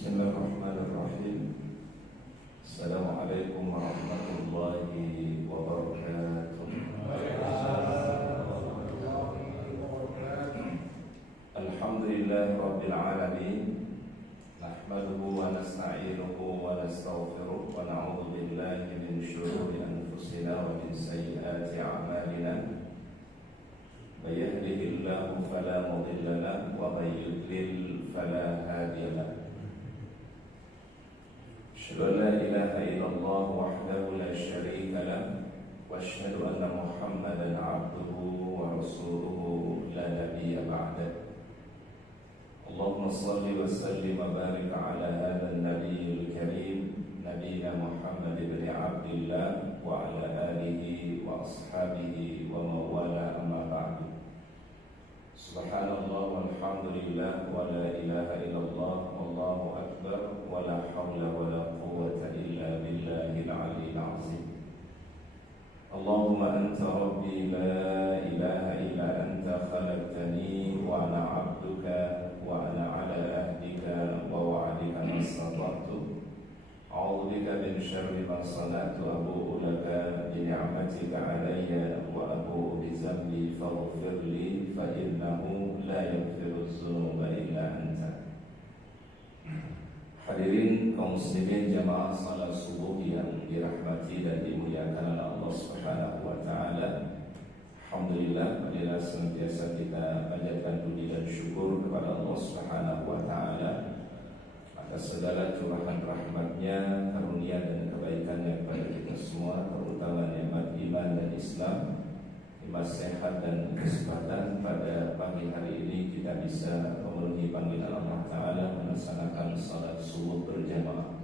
Bismillahirrahmanirrahim. Assalamualaikum warahmatullahi wabarakatuh. Alhamdulillahi rabbil alamin. Nahmaduhu wa nasta'inuhu wa nastaghfiruh wa na'udzu billahi min shururi anfusina wa min sayyiati a'malina. May yahdihillahu fala mudilla lahu wa may yudlil fala hadiya lahu. أشهد أن لا إله إلا الله وحده لا شريك له وأشهد أن محمدا عبده ورسوله لا نبي بعده. اللهم صل وسلم وبارك على هذا النبي الكريم نبينا محمد بن عبد الله وعلى آله وأصحابه ومن والاه أما بعد. Subhanallah walhamdulillah wa la ilaha illallah wallahu akbar wa la hawla wa la quwwata illa billahil aliyyil azim. Allahumma anta rabbi la ilaha illa anta khalaqtani wa ana 'abduka wa ana 'ala ahdika wa wa'dika mastata'tu. A'udzu bika min syarri ma sana'tu abu'u laka bi ni'matika 'alayya wa abu'u bi dhanbi faghfir li fa innahu la yaghfiru dzunuba illa anta. Hadirin kaum muslimin jamaah salat subuh yang dirahmati dan dimuliakan oleh Allah Subhanahu wa taala. Alhamdulillah, marilah senantiasa kita panjatkan puji dan syukur kepada Allah Subhanahu wa taala atas segala curahan rahmatnya, karunia dan kebaikannya kepada kita semua, terutama nikmat iman dan Islam, nikmat sehat dan kesempatan pada pagi hari ini kita bisa memenuhi panggilan Allah Ta'ala melaksanakan salat subuh berjamaah.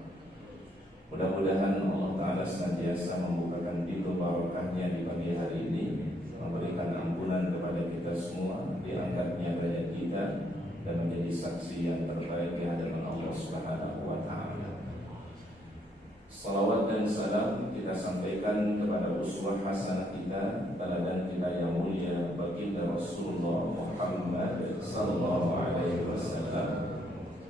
Mudah-mudahan Allah Ta'ala senantiasa membukakan pintu barokahnya di pagi hari ini, memberikan ampunan kepada kita semua, diangkatnya derajat kita dan menjadi saksi yang terbaik di hadapan Allah Subhanahu wa taala. Salawat dan salam kita sampaikan kepada uswah hasanah kita, teladan kita yang mulia baginda Rasulullah Muhammad sallallahu alaihi wasallam.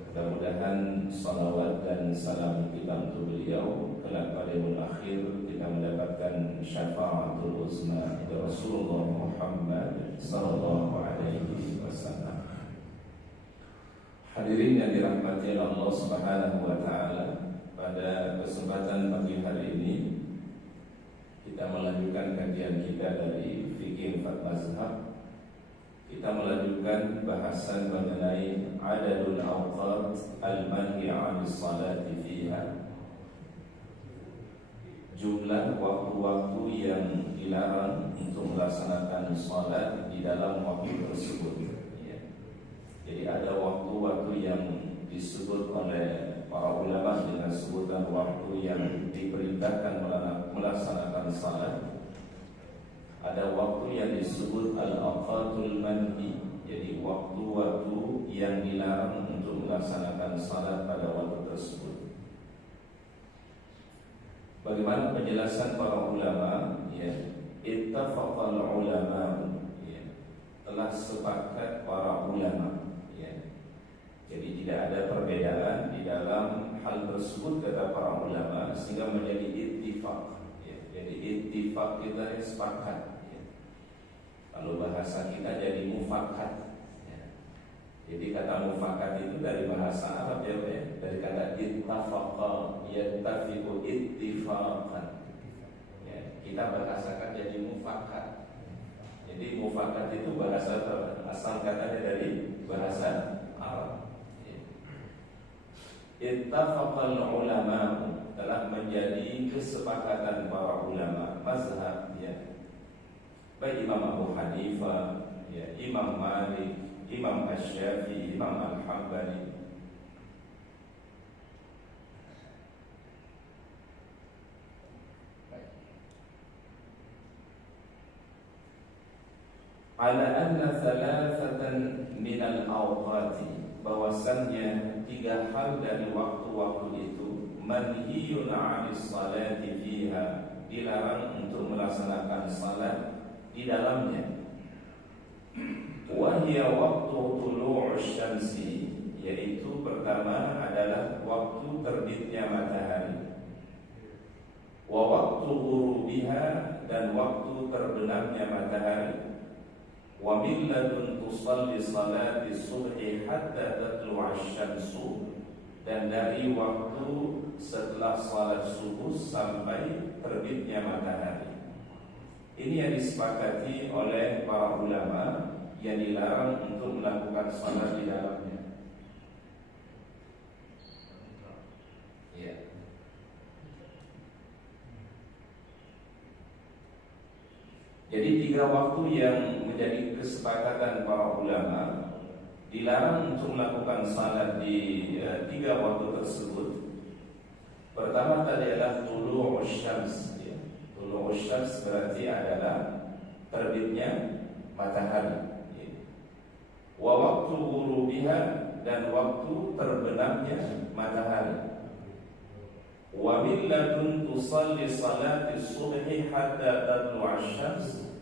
Mudah-mudahan salawat dan salam kita untuk beliau kelak pada yaumul akhir kita mendapatkan syafaatul uzma dari Rasulullah Muhammad sallallahu alaihi wasallam. Hadirin yang dirahmati Allah Subhanahu wa taala, pada kesempatan pagi hari ini kita melanjutkan kajian kita dari fikih 4 mazhab. Kita melanjutkan bahasan mengenai adadul awqat al-manhi 'anis salati fiha. Jumlah waktu-waktu yang dilarang untuk melaksanakan salat di dalam waktu tersebut. Jadi ada waktu-waktu yang disebut oleh para ulama dengan sebutan waktu yang diperintahkan melaksanakan salat. Ada waktu yang disebut al-awqatul manhi, jadi waktu-waktu yang dilarang untuk melaksanakan salat pada waktu tersebut. Bagaimana penjelasan para ulama? Ittafaqal ulama, telah sepakat para ulama. Jadi tidak ada perbedaan di dalam hal tersebut kata para ulama sehingga menjadi ittifaq. Jadi ittifaq kita sepakat. Kalau bahasa kita jadi mufakat. Jadi kata mufakat itu dari bahasa Arab dari kata ittafaqa, yattafiqu ittifaqan. Kita bahasakan jadi mufakat. Jadi mufakat itu bahasa asal katanya dari bahasa Arab. Ittafaqal ulama, telah menjadi kesepakatan para ulama mazhab baik Imam Abu Hanifah, Imam Malik, Imam Asy-Syafi'i, Imam Al-Hambali. Ala anna thalathatan min al-awqati, bahwasannya 3 hal dari waktu-waktu itu manhiyun 'anis salati fiha, dilarang untuk melaksanakan salat di dalamnya. Wa hiya waqtu tulu'us syamsi, yaitu pertama adalah waktu terbitnya matahari, wa waktu ghurubiha, dan waktu terbenamnya matahari, wa min ladun tusalli salati subhi hatta tatlu'a asy-syamsu, dan dari waktu setelah salat subuh sampai terbitnya matahari. Ini yang disepakati oleh para ulama yang dilarang untuk melakukan salat di dalamnya. Ya. Jadi 3 waktu yang menjadi kesepakatan para ulama dilarang untuk melakukan salat di 3 waktu tersebut. Pertama tadi adalah tulu'us syams. Tulu'us syams berarti adalah terbitnya matahari. Wa waktu ghurubiha, dan waktu terbenamnya matahari. Wa min ladun tusalli salati subhi hatta tatlu'a asy-syams,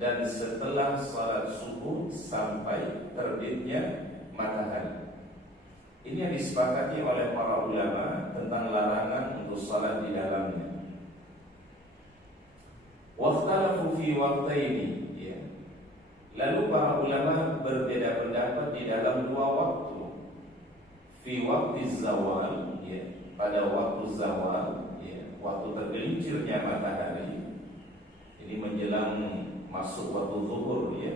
dan setelah salat subuh sampai terbitnya matahari. Ini yang disepakati oleh para ulama tentang larangan untuk salat di dalamnya. Wakhtalafu fi waqtaini, ya. Lalu para ulama berbeda pendapat di dalam 2 waktu. Fi waqti zawal, ya, pada waktu zawal, ya, waktu tergelincirnya matahari. Ini menjelang masuk waktu zuhur, ya.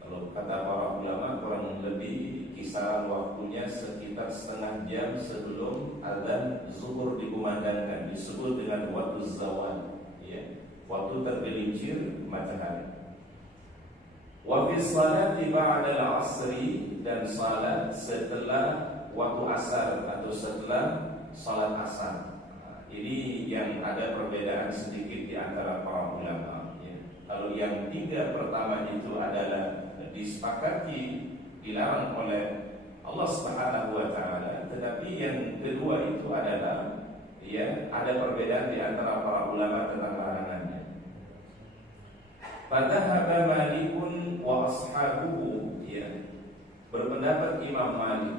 Kalau kata para ulama kurang lebih kisaran waktunya sekitar setengah jam sebelum azan zuhur dikumandangkan, disebut dengan waktu zawal, ya, waktu tergelincir matahari. Wa fi sholati ba'da al-'asri, dan salat setelah waktu asar atau setelah salat asar. Ini yang ada perbedaan sedikit di antara para ulama, ya. Kalau yang 3 pertama itu adalah disepakati dilarang oleh Allah Subhanahu wa taala, tetapi yang kedua itu adalah, ya, ada perbedaan di antara para ulama tentang larangannya. Fadhahaba Malikun wa ashabuhu, ya, berpendapat Imam Malik,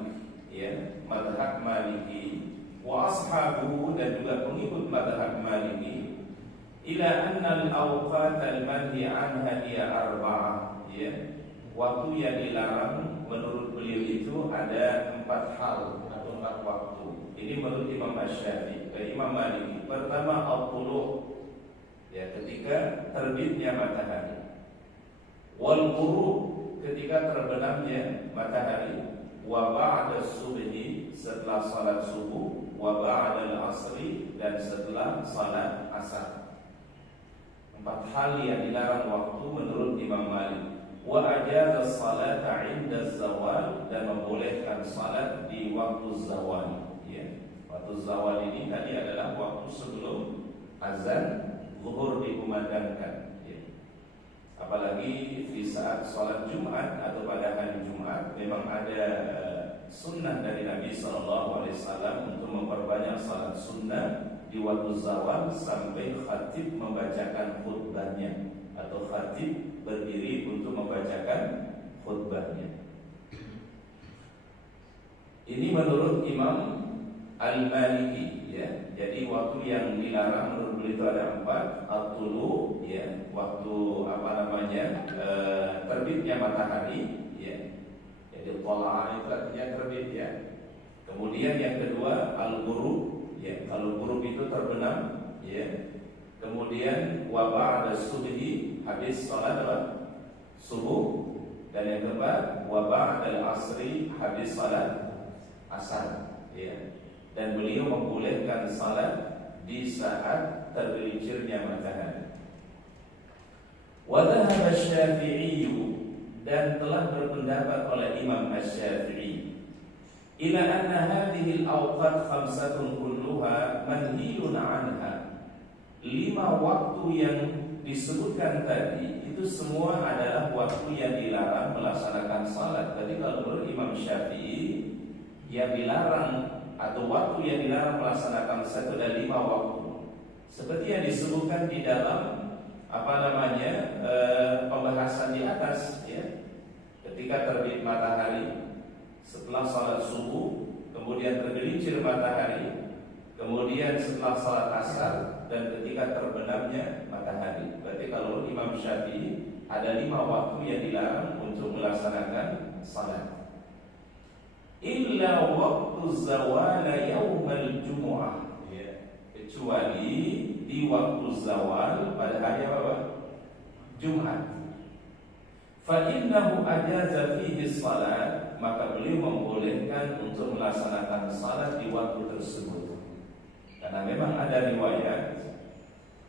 ya, mazhab Maliki, wa ashabuhu, dan juga pengikut mazhab Maliki, ila anna al-awqat al-manhi anha hiya arba'ah, ya, waktu yang dilarang menurut beliau itu ada 4 hal atau 4 waktu. Ini menurut Imam Asy-Syafi'i dan Imam Maliki. Pertama, al-tulu', ya, ketika terbitnya matahari. Wal ghurub, ketika terbenamnya matahari. Wa ba'da subhi, setelah salat subuh. Wa ba'da al-asri, dan setelah salat asar. 4 hal yang dilarang waktu menurut Imam Malik. Wa ajaza salata 'inda zawal, dan membolehkan salat di waktu zawal, ya. Waktu zawal ini tadi adalah waktu sebelum azan zuhur dikumandangkan, ya. Apalagi di saat salat Jumat atau pada hari Jumat memang ada sunnah dari Nabi SAW untuk memperbanyak salat sunnah di waktu zawal sampai khatib membacakan khutbahnya, atau khatib berdiri untuk membacakan khutbahnya. Ini menurut Imam Al-Maliki, ya. Jadi waktu yang dilarang menurut beliau itu ada 4. At-tulu, ya, waktu terbitnya matahari, ya. Jadi tola'ah itu artinya terbit, ya. Kemudian yang kedua al-ghurub, ya, kalau ghurub itu terbenam, ya. Kemudian wa ba'da subhi, habis salat subuh, dan yang keempat wa ba'da al-asri, habis salat asar, ya. Dan beliau membolehkan salat di saat tergelincirnya matahari. Wa dhahaba Asy-Syafi'i, dan telah berpendapat oleh Imam Asy-Syafi'i, ila anna hadhihi al-awqat khamsatun kulluha manhiyun 'anha. 5 waktu yang disebutkan tadi itu semua adalah waktu yang dilarang melaksanakan salat. Tadi kalau menurut Imam Syafi'i, yang dilarang atau waktu yang dilarang melaksanakan salat ada 5 waktu. Seperti yang disebutkan di dalam pembahasan di atas, ya. Ketika terbit matahari setelah salat subuh, kemudian tergelincir matahari, kemudian setelah salat asar, dan ketika terbenamnya matahari. Berarti kalau Imam Syafi'i ada 5 waktu yang dilarang untuk melaksanakan salat. Illa waktu zawala yaumal jumu'ah, kecuali di waktu zawal pada hari apa? Jumat. Fa innahu ajaza fihi salat, maka beliau membolehkan untuk melaksanakan salat di waktu tersebut. Karena memang ada riwayat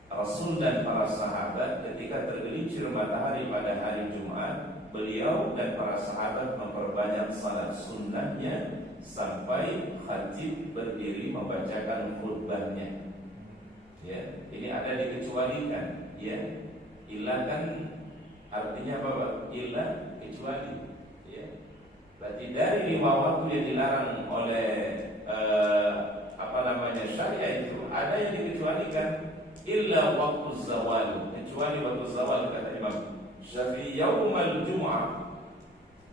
Rasul dan para sahabat ketika tergelincir matahari pada hari Jumat, beliau dan para sahabat memperbanyak salat sunnahnya sampai khatib berdiri membacakan khutbahnya. Ya, ini ada dikecualikan. Ya, ilah kan artinya apa, Pak? Ilah kecuali. Ya, berarti dari 5 waktu yang dilarang oleh syariah itu ada yang dikecualikan. Illa waktu zawal, kecuali waktu zawal, kata Imam Syafi'i, yaumal jumu'ah,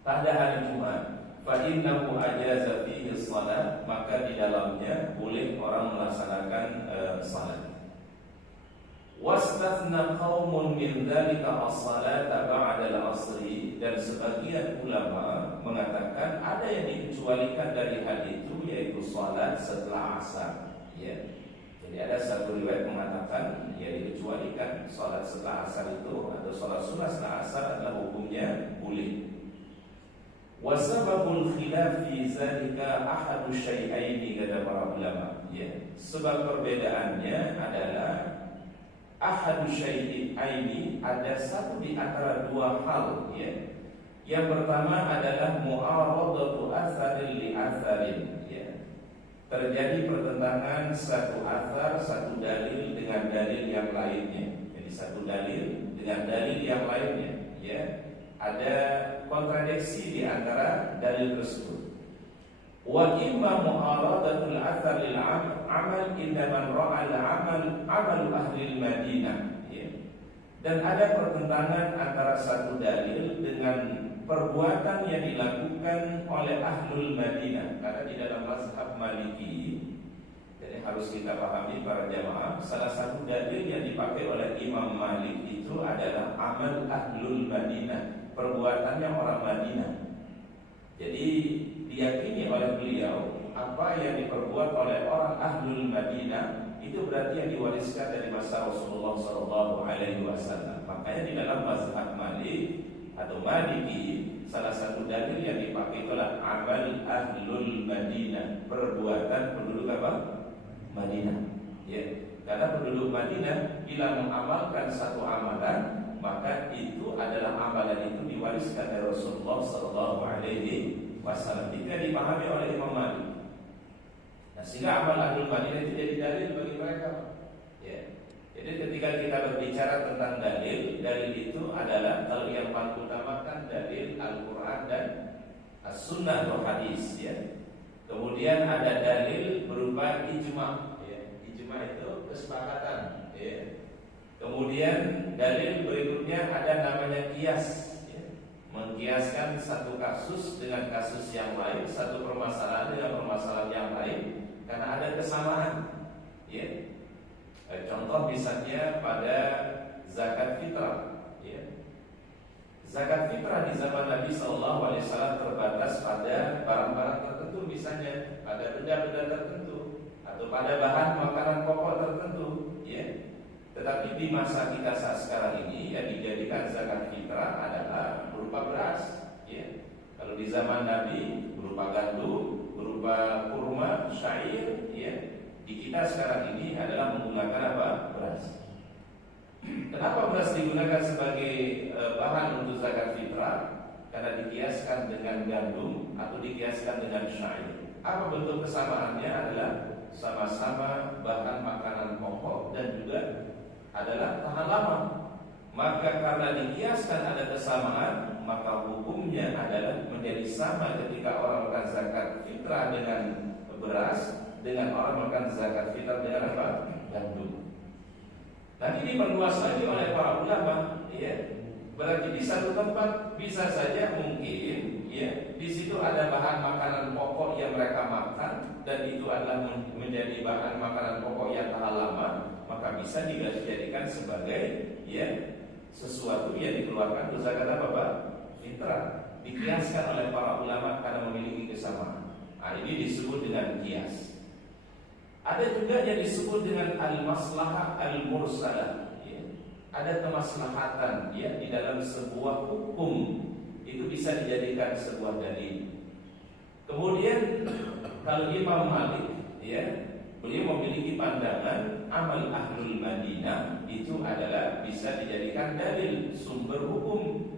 pada hari Jumat. Fa innahu ajaza fihi shalah, maka di dalamnya boleh orang melaksanakan salat. Wastathna qaumun min dzalika as-salata ba'da al-'asri, dan sebagian ulama mengatakan ada yang dikecualikan dari hal itu, yaitu salat setelah asar. Ya. Jadi ada satu riwayat mengatakan ya dikecualikan salat setelah asar itu, atau salat sunnah setelah asar adalah hukumnya boleh. Wasababul khilaf fi zalika ahadu syai'aini, kata para ulama. Ya, sebab perbedaannya adalah ahadu syai'aini, ada satu di antara 2 hal. Ya. Yang pertama adalah mu'aradatu atharin li atharin. Ya. Terjadi pertentangan satu athar, satu dalil dengan dalil yang lainnya. Jadi satu dalil dengan dalil yang lainnya. Ya. Ada kontradiksi di antara dalil tersebut. Wa imma mu'aradatul athar lil amal inda man ra'a al amal ahli Madinah. Ya. Dan ada pertentangan antara satu dalil dengan perbuatan yang dilakukan oleh ahlul Madinah. Karena di dalam mazhab Maliki, jadi harus kita pahami para jamaah, salah satu dalil yang dipakai oleh Imam Malik itu adalah amal ahlul Madinah, perbuatannya orang Madinah. Jadi diyakini oleh beliau apa yang diperbuat oleh orang ahlul Madinah itu berarti yang diwariskan dari masa Rasulullah SAW. Makanya di dalam mazhab Malik atau Maliki, salah satu dalil yang dipakai adalah amal ahlul Madinah, perbuatan penduduk apa? Madinah. Ya, karena penduduk Madinah bila mengamalkan satu amalan, maka itu adalah amalan itu diwariskan dari Rasulullah SAW. Itu yang dipahami oleh Imam Malik. Nah, sehingga amal ahlul Madinah itu jadi dalil bagi mereka. Ya. Jadi ketika kita berbicara tentang dalil, dalil itu adalah kalau yang paling utamakan dalil Al-Quran dan As-Sunnah atau hadis. Ya. Kemudian ada dalil berupa ijma'. Ya. Ijma' itu kesepakatan. Ya. Kemudian dalil berikutnya ada namanya kias. Ya. Mengkiaskan satu kasus dengan kasus yang lain, satu permasalahan dengan permasalahan yang lain, karena ada kesamaan. Ya. Contoh misalnya pada zakat fitrah. Ya. Zakat fitrah di zaman Nabi SAW terbatas pada barang-barang tertentu, misalnya pada benda-benda tertentu atau pada bahan makanan pokok tertentu. Ya. Tetapi di masa kita saat sekarang ini yang dijadikan zakat fitrah adalah berupa beras. Ya. Kalau di zaman Nabi berupa gandum, berupa kurma, syair. Ya. Di kita sekarang ini adalah menggunakan apa? Beras. Kenapa beras digunakan sebagai bahan untuk zakat fitrah? Karena dikiaskan dengan gandum atau dikiaskan dengan syair. Apa bentuk kesamaannya? Adalah sama-sama bahan makanan pokok dan juga adalah tahan lama. Maka karena dikiaskan ada kesamaan, maka hukumnya adalah menjadi sama ketika orang makan zakat fitrah dengan beras, dengan orang makan zakat fitrah dengan apa? Gandum. Nanti diperluas lagi oleh para ulama. Ya. Berarti di satu tempat bisa saja mungkin, ya, di situ ada bahan bahan makanan pokok yang mereka makan dan itu adalah menjadi bahan makanan pokok yang tahan lama, maka bisa dijadikan sebagai sesuatu yang dikeluarkan itu zakat apa Pak? Fitrah. Dikiaskan oleh para ulama karena memiliki kesamaan. Nah, ini disebut dengan kias. Ada juga yang disebut dengan al-maslahah al-mursalah. Ada kemaslahatan di dalam sebuah hukum, itu bisa dijadikan sebuah dalil. Kemudian kalau Imam Malik beliau memiliki pandangan amal ahlul Madinah itu adalah bisa dijadikan dalil sumber hukum.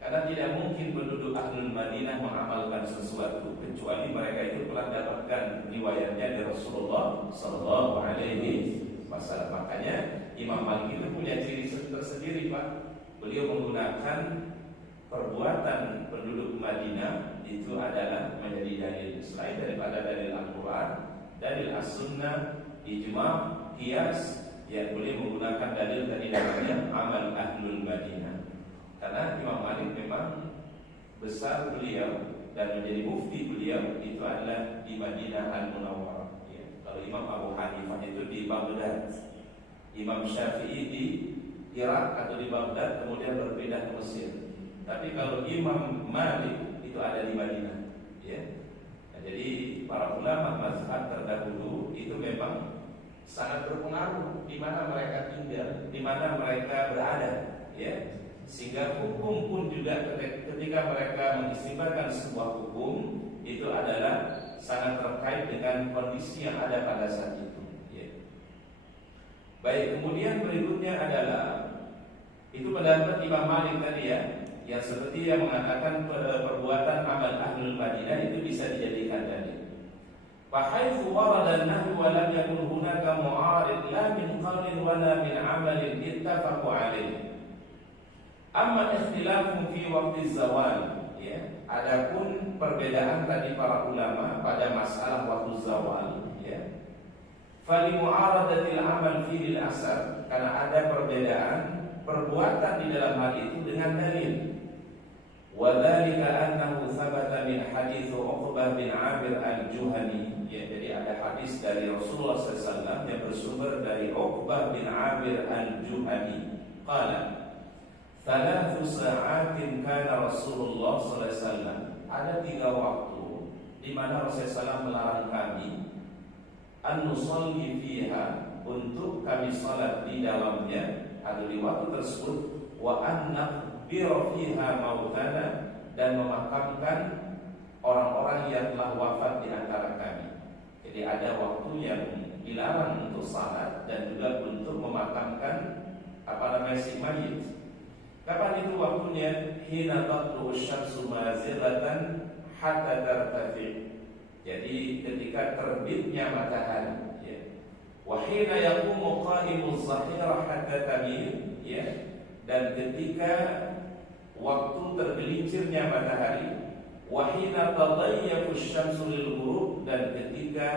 Karena tidak mungkin penduduk ahlul Madinah mengamalkan sesuatu kecuali mereka itu telah dapatkan riwayatnya dari Rasulullah Sallallahu Alaihi Wasallam. Makanya Imam Malik itu punya ciri tersendiri Pak. Beliau menggunakan perbuatan penduduk Madinah itu adalah menjadi dalil selain daripada dalil Al-Quran, dalil As-Sunnah, ijma', qiyas. Yang beliau menggunakan dalil tadi namanya amal ahlul Madinah. Karena Imam Malik memang besar beliau dan menjadi mufti beliau itu adalah di Madinah Al-Munawwarah. Kalau Imam Abu Hanifah itu di Baghdad, Imam Syafi'i di Irak atau di Baghdad kemudian berpindah ke Mesir. Tapi kalau Imam Malik itu ada di Madinah. Nah, jadi para ulama mazhab terdahulu itu memang sangat berpengaruh di mana mereka tinggal, di mana mereka berada. Sehingga hukum pun juga ketika mereka mengistimbakan sebuah hukum itu adalah sangat terkait dengan kondisi yang ada pada saat itu. Baik, kemudian berikutnya adalah itu pendapat Imam Malik tadi yang seperti yang mengatakan perbuatan amal ahlul Madinah itu bisa dijadikan dalil. Fa haitsu warada an-nahyu wa lam yakun hunaka mu'arid la min qawlin wa la min 'amalin ittafaqu 'alaihi. Amma ikhtilafun fi waqti zawal, adapun perbedaan tadi para ulama pada masalah waktu zawal, fali mu'aradatil amal fi al-asar, karena ada perbedaan perbuatan di dalam hal itu dengan dalil. Wa dzalika annahu thabata min hadits Uqbah bin Amir al-Juhani, jadi ada hadis dari Rasulullah SAW yang bersumber dari Uqbah bin Amir al-Juhani. Qala Thalathu sa'atin kana Rasulullah sallallahu alaihi wasallam. Ada 3 waktu di mana Rasulullah SAW melarang kami an nusalli fiha, untuk kami salat di dalamnya atau di waktu tersebut, wa an naqbir fiha mautana, dan memakamkan orang-orang yang telah wafat di antara kami. Jadi ada waktu yang dilarang untuk salat dan juga untuk memakamkan si mayit. Kapan itu waktunya? Hina tatlu'u syamsu mazilatan hatta tartafi. Jadi ketika terbitnya matahari, wa hina yaqumu qa'imuz zahira hatta tamil, dan ketika waktu tergelincirnya matahari, wa hina tadayyafu syamsu lil ghurub, dan ketika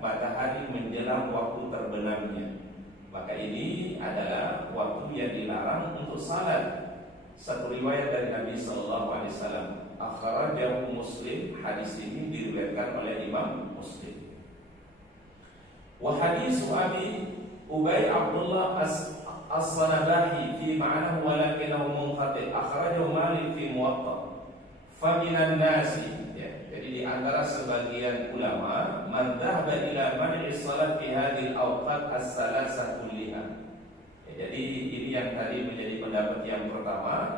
matahari menjelang waktu terbenamnya. Maka ini adalah waktu yang dilarang untuk salat. Satu riwayat dari Nabi Sallallahu Alaihi Wasallam, akhrajahu Muslim, hadis ini diriwayatkan oleh Imam Muslim. Wa hadis Abi Ubay Abdullah as-Sanabahi fi ma'nahu walakinahu munqati', akhrajahu Malik fi Muwatta. Faminan nasi, jadi di antara sebagian ulama man dhahaba ila man'i salat fi hadhihi al-awqat as-salasah kulliha. Jadi ini yang tadi menjadi pendapat yang pertama,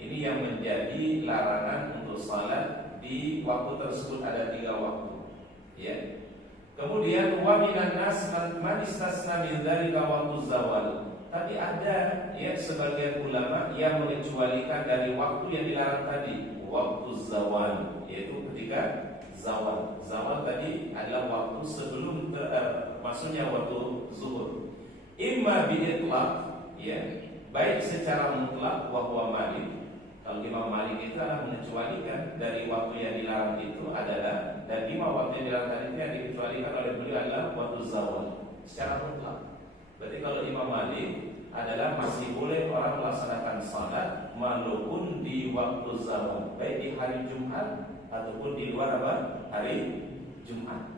ini yang menjadi larangan untuk salat di waktu tersebut. Ada 3 waktu, Kemudian wa minan nas man istasna min dzalika waktu zawal. Tapi ada sebagian ulama yang mengecualikan dari waktu yang dilarang tadi, waktu zawal, yaitu ketika zawal. Zawal tadi adalah waktu sebelum maksudnya waktu zuhur. Imma bi'itlaq, baik secara mutlak wahwa Malik. Kalau Imam Malik itu adalah mengecualikan dari waktu yang dilarang itu adalah, dan 5 waktu yang dilarang tadi itu yang dikecualikan oleh beliau adalah waktu zawal secara mutlak. Berarti kalau Imam Malik adalah masih boleh orang melaksanakan salat walaupun di waktu zawal, baik di hari Jumat ataupun di luar hari Jumat.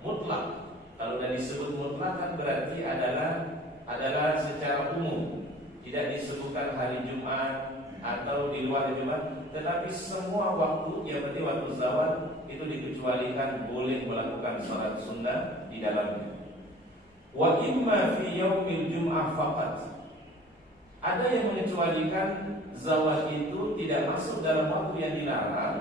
Mutlak. Kalau sudah disebut mutlak kan berarti adalah secara umum, tidak disebutkan hari Jumat atau di luar Jumat, tetapi semua waktu yang penting waktu zawal itu dikecualikan boleh melakukan salat sunnah di dalamnya. Wa imma fi yaumil jum'ah faqat. Ada yang mengecualikan zawal itu tidak masuk dalam waktu yang dilarang.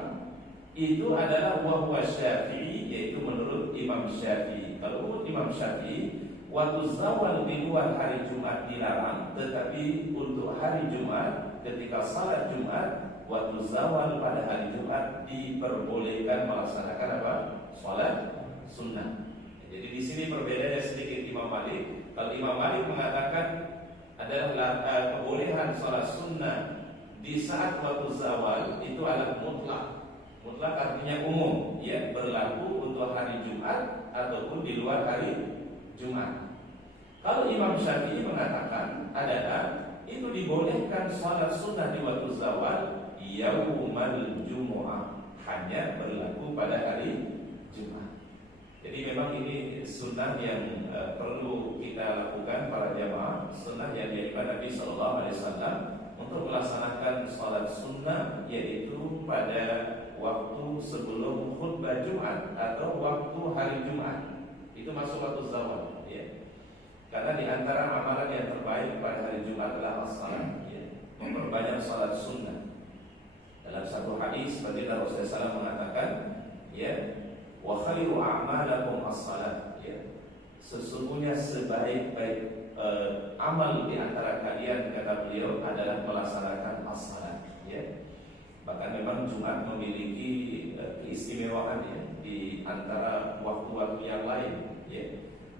Itu adalah wahwa Syafi'i, yaitu menurut Imam Syafi'i. Kalau menurut Imam Syafi'i, waktu zawal di luar hari Jumat dilarang, tetapi untuk hari Jumat ketika salat Jumat, waktu zawal pada hari Jumat diperbolehkan melaksanakan salat sunnah. Jadi di sini perbedaannya sedikit Imam Malik. Kalau Imam Malik mengatakan adalah kebolehan salat sunnah di saat waktu zawal itu adalah mutlak. Mutlak artinya umum, ya, berlaku untuk hari Jumat ataupun di luar hari Jumat. Kalau Imam Syafi'i mengatakan adalah itu dibolehkan salat sunnah di waktu zawal yaumal jumu'ah, hanya berlaku pada hari Jumat. Jadi memang ini sunnah yang perlu kita lakukan para jamaah, sunnah yang diajarkan Nabi SAW untuk melaksanakan salat sunnah, yaitu pada waktu sebelum khutbah Jumat atau waktu hari Jumat. Itu masuk waktu zawal, ya. Karena di antara amalan yang terbaik pada hari Jumat adalah as-salat, ya, memperbanyak salat sunnah. Dalam satu hadis baginda Rasulullah SAW mengatakan, ya, wa khairu a'malakum as-salat, ya. Sesungguhnya sebaik-baik amal di antara kalian, kata beliau, adalah melaksanakan as-salat, ya. Bahkan memang Jumat memiliki keistimewaan, ya, di antara waktu-waktu yang lain, ya.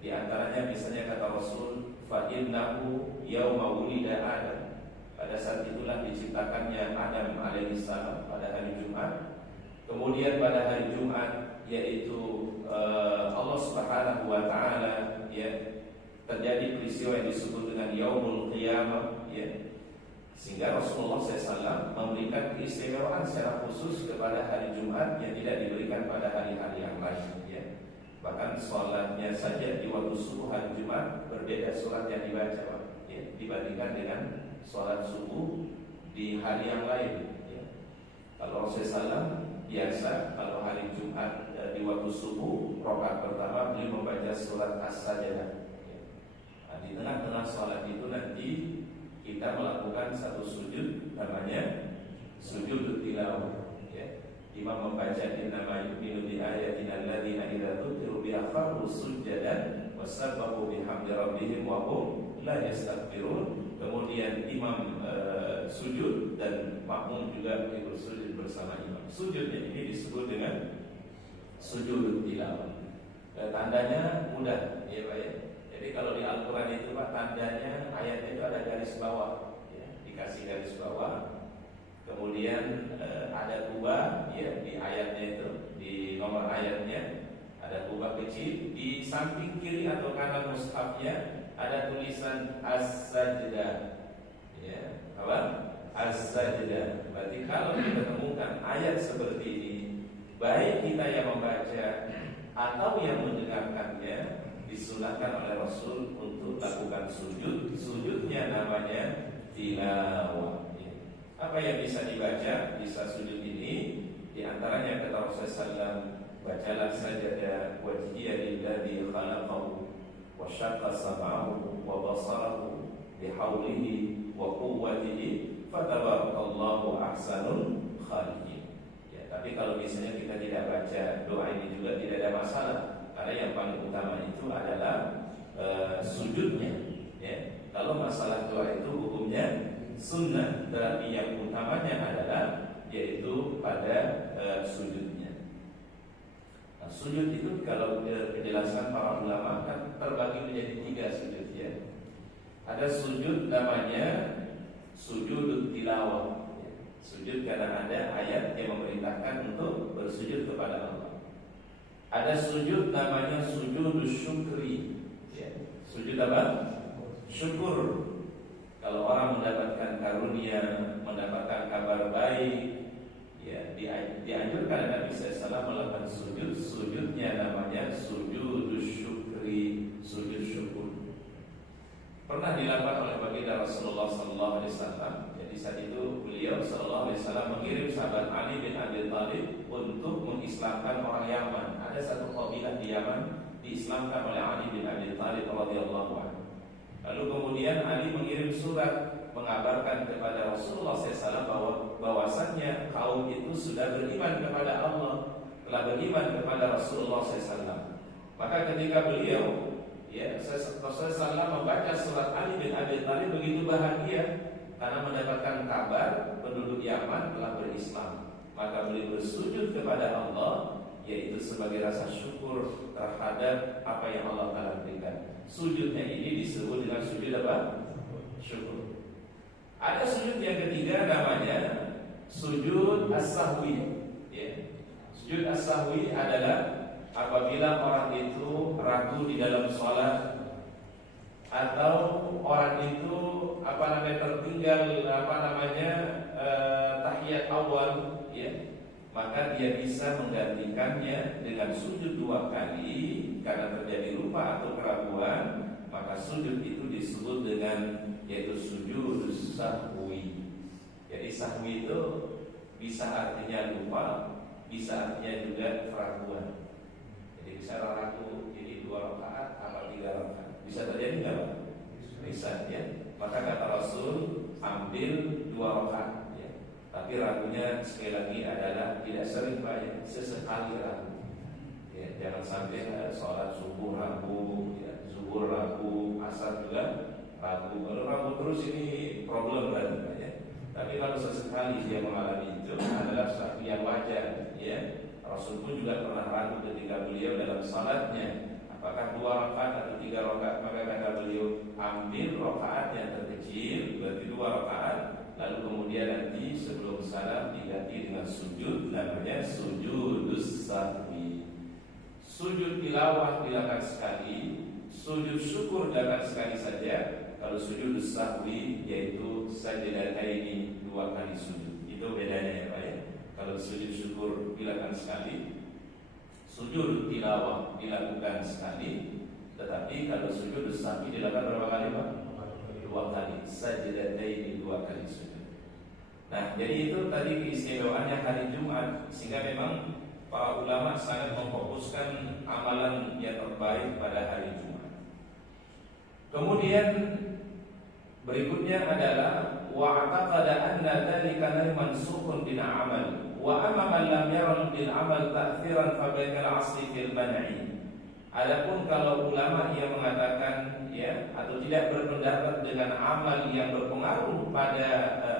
Di antaranya misalnya kata Rasul, fa innahu yauma wulida Adam. Pada saat itulah diciptakannya Adam alaihissalam pada hari Jumat. Kemudian pada hari Jumat, yaitu Allah Subhanahu wa taala, ya, terjadi peristiwa yang disebut dengan yaumul qiyamah, ya. Sehingga Rasulullah SAW memberikan keistimewaan secara khusus kepada hari Jumat yang tidak diberikan pada hari-hari yang lain, ya. Bahkan sholatnya saja di waktu subuh hari Jumat berbeda surat yang dibaca, ya, dibandingkan dengan sholat subuh di hari yang lain, ya. Kalau Rasulullah SAW biasa kalau hari Jumat di waktu subuh rakaat pertama beliau membaca surat As-Sajdah, ya. Nah, di tengah-tengah sholat itu nanti kita melakukan satu sujud namanya sujud tilawah, ya. Imam membaca innama yu'minu bi ayatina alladziina idza dzukiru biha kharru sujadan wasabbahu bihamdi rabbihim wa hum la yastakbirun. Kemudian imam sujud dan makmum juga ikut sujud bersama imam. Sujudnya ini disebut dengan sujud tilawah. Tandanya mudah, ya Pak, ya. Jadi kalau di Al-Quran itu Pak, tandanya ayatnya itu ada garis bawah, ya, dikasih garis bawah. Kemudian ada kubah, ya, di ayatnya itu, di nomor ayatnya ada kubah kecil. Di samping kiri atau kanan mushafnya ada tulisan As-Sajdah, ya, apa? As-Sajdah. Berarti kalau kita temukan ayat seperti ini, baik kita yang membaca atau yang mendengarkannya, disunahkan oleh Rasul untuk lakukan sujud. Sujudnya namanya tilawah, ya. Apa yang bisa dibaca bisa sujud ini? Di antaranya kata Rasulullah SAW, bacalah sajadah wajhiyya lilladzi khalaqahu wa syaqqa sam'ahu wa basarahu bihaulihi wa quwwatihi fatabarakallahu ahsanul khaliqin. Ya, tapi kalau misalnya kita tidak baca doa ini juga tidak ada masalah. Karena yang paling utama itu adalah sujudnya, ya. Kalau masalah doa itu hukumnya sunnah, tetapi yang utamanya adalah yaitu pada sujudnya. Nah, sujud itu kalau penjelasan para ulama kan terbagi menjadi 3 sujud, ya. Ada sujud namanya sujud tilawah, ya. Sujud karena ada ayat yang memerintahkan untuk bersujud kepada Allah. Ada sujud namanya sujud syukri, ya. Sujud apa? Syukur. Kalau orang mendapatkan karunia, mendapatkan kabar baik, ya dianjurkan Nabi SAW melakukan sujud. Sujudnya namanya sujud syukri, sujud syukur. Pernah dilakukan oleh baginda Rasulullah SAW. Jadi saat itu beliau SAW mengirim sahabat Ali bin Abi Thalib untuk mengislamkan orang Yaman. Ada satu kabilah di Yaman diislamkan oleh Ali bin Abi Thalib radhiyallahu anhu. Lalu kemudian Ali mengirim surat mengabarkan kepada Rasulullah SAW bahwasannya kaum itu sudah beriman kepada Allah, telah beriman kepada Rasulullah SAW. Maka ketika beliau Rasulullah SAW membaca surat Ali bin Abi Thalib begitu bahagia karena mendapatkan kabar penduduk Yaman telah berislam. Maka beliau bersujud kepada Allah, yaitu sebagai rasa syukur terhadap apa yang Allah telah berikan. Sujudnya ini disebut dengan sujud apa? Syukur. Ada sujud yang ketiga namanya sujud as-sahwi. Sujud as-sahwi adalah apabila orang itu ragu di dalam sholat, atau orang itu tertinggal tahiyat awal, maka dia bisa menggantikannya dengan sujud 2 kali karena terjadi lupa atau keraguan. Maka sujud itu disebut dengan yaitu sujud sahwi. Jadi sahwi itu bisa artinya lupa, bisa artinya juga keraguan. Jadi bisa ragu jadi 2 rakaat atau 3 rakaat. Bisa terjadi nggak Pak? Bisa ya. Maka kata Rasul ambil 2 rakaat. Tapi ragunya sekali lagi adalah tidak sering Pak, sesekali ragu. Jangan sampai sholat subuh ragu, zuhur ragu, asar juga ragu. Kalau ragu terus ini problem kan Pak ya. Tapi kalau sesekali dia mengalami itu adalah sesuatu yang wajar ya. Rasul pun juga pernah ragu ketika beliau dalam salatnya, apakah 2 rakaat atau 3 rakaat. Maka kata beliau ambil rakaat yang terkecil, berarti 2 rakaat. Lalu kemudian nanti sebelum salam diganti dengan sujud, namanya sujudus sahwi. Sujud tilawah dilakukan sekali, sujud syukur dilakukan sekali saja. Kalau sujudus sahwi yaitu sajdataini 2 kali sujud. Itu bedanya ya Pak ya. Kalau sujud syukur dilakukan sekali, sujud tilawah dilakukan sekali. Tetapi kalau sujudus sahwi dilakukan berapa kali Pak? 2 kali, sajdataini 2 kali sujud. Nah, jadi itu tadi keistimewaannya hari Jumat, sehingga memang para ulama sangat memfokuskan amalan yang terbaik pada hari Jumat. Kemudian berikutnya adalah wa'taqada anna dzalika mansukhun bil amal wa amma man lam yara bil amal ta'thiran fa bainal asli fil man'i. Adapun kalau ulama yang mengatakan atau tidak berpendapat dengan amal yang berpengaruh pada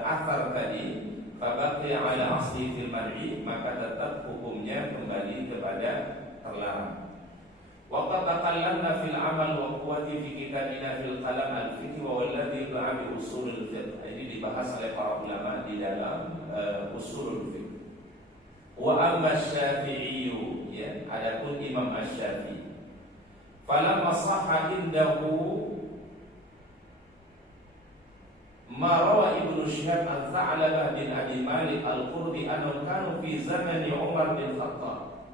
athar tadi, fabaqi ala asli fil mar'i, maka tetap hukumnya kembali kepada terlarang. Wa qad taqallamna fil amal wa quwwati fi kitabina fil qalam al-fiqh wa alladhi ba'a bi usulul fiqh. Ini dibahas oleh para ulama di dalam usulul fiqh. Wa amma Syafi'i, adapun Imam Asy-Syafi'i, falamma sahha indahu ma rawa Ibnu Syihab al-Tha'labah bin Abi Malik al-Qurdi annahu kanu fi zaman Umar bin Khattab.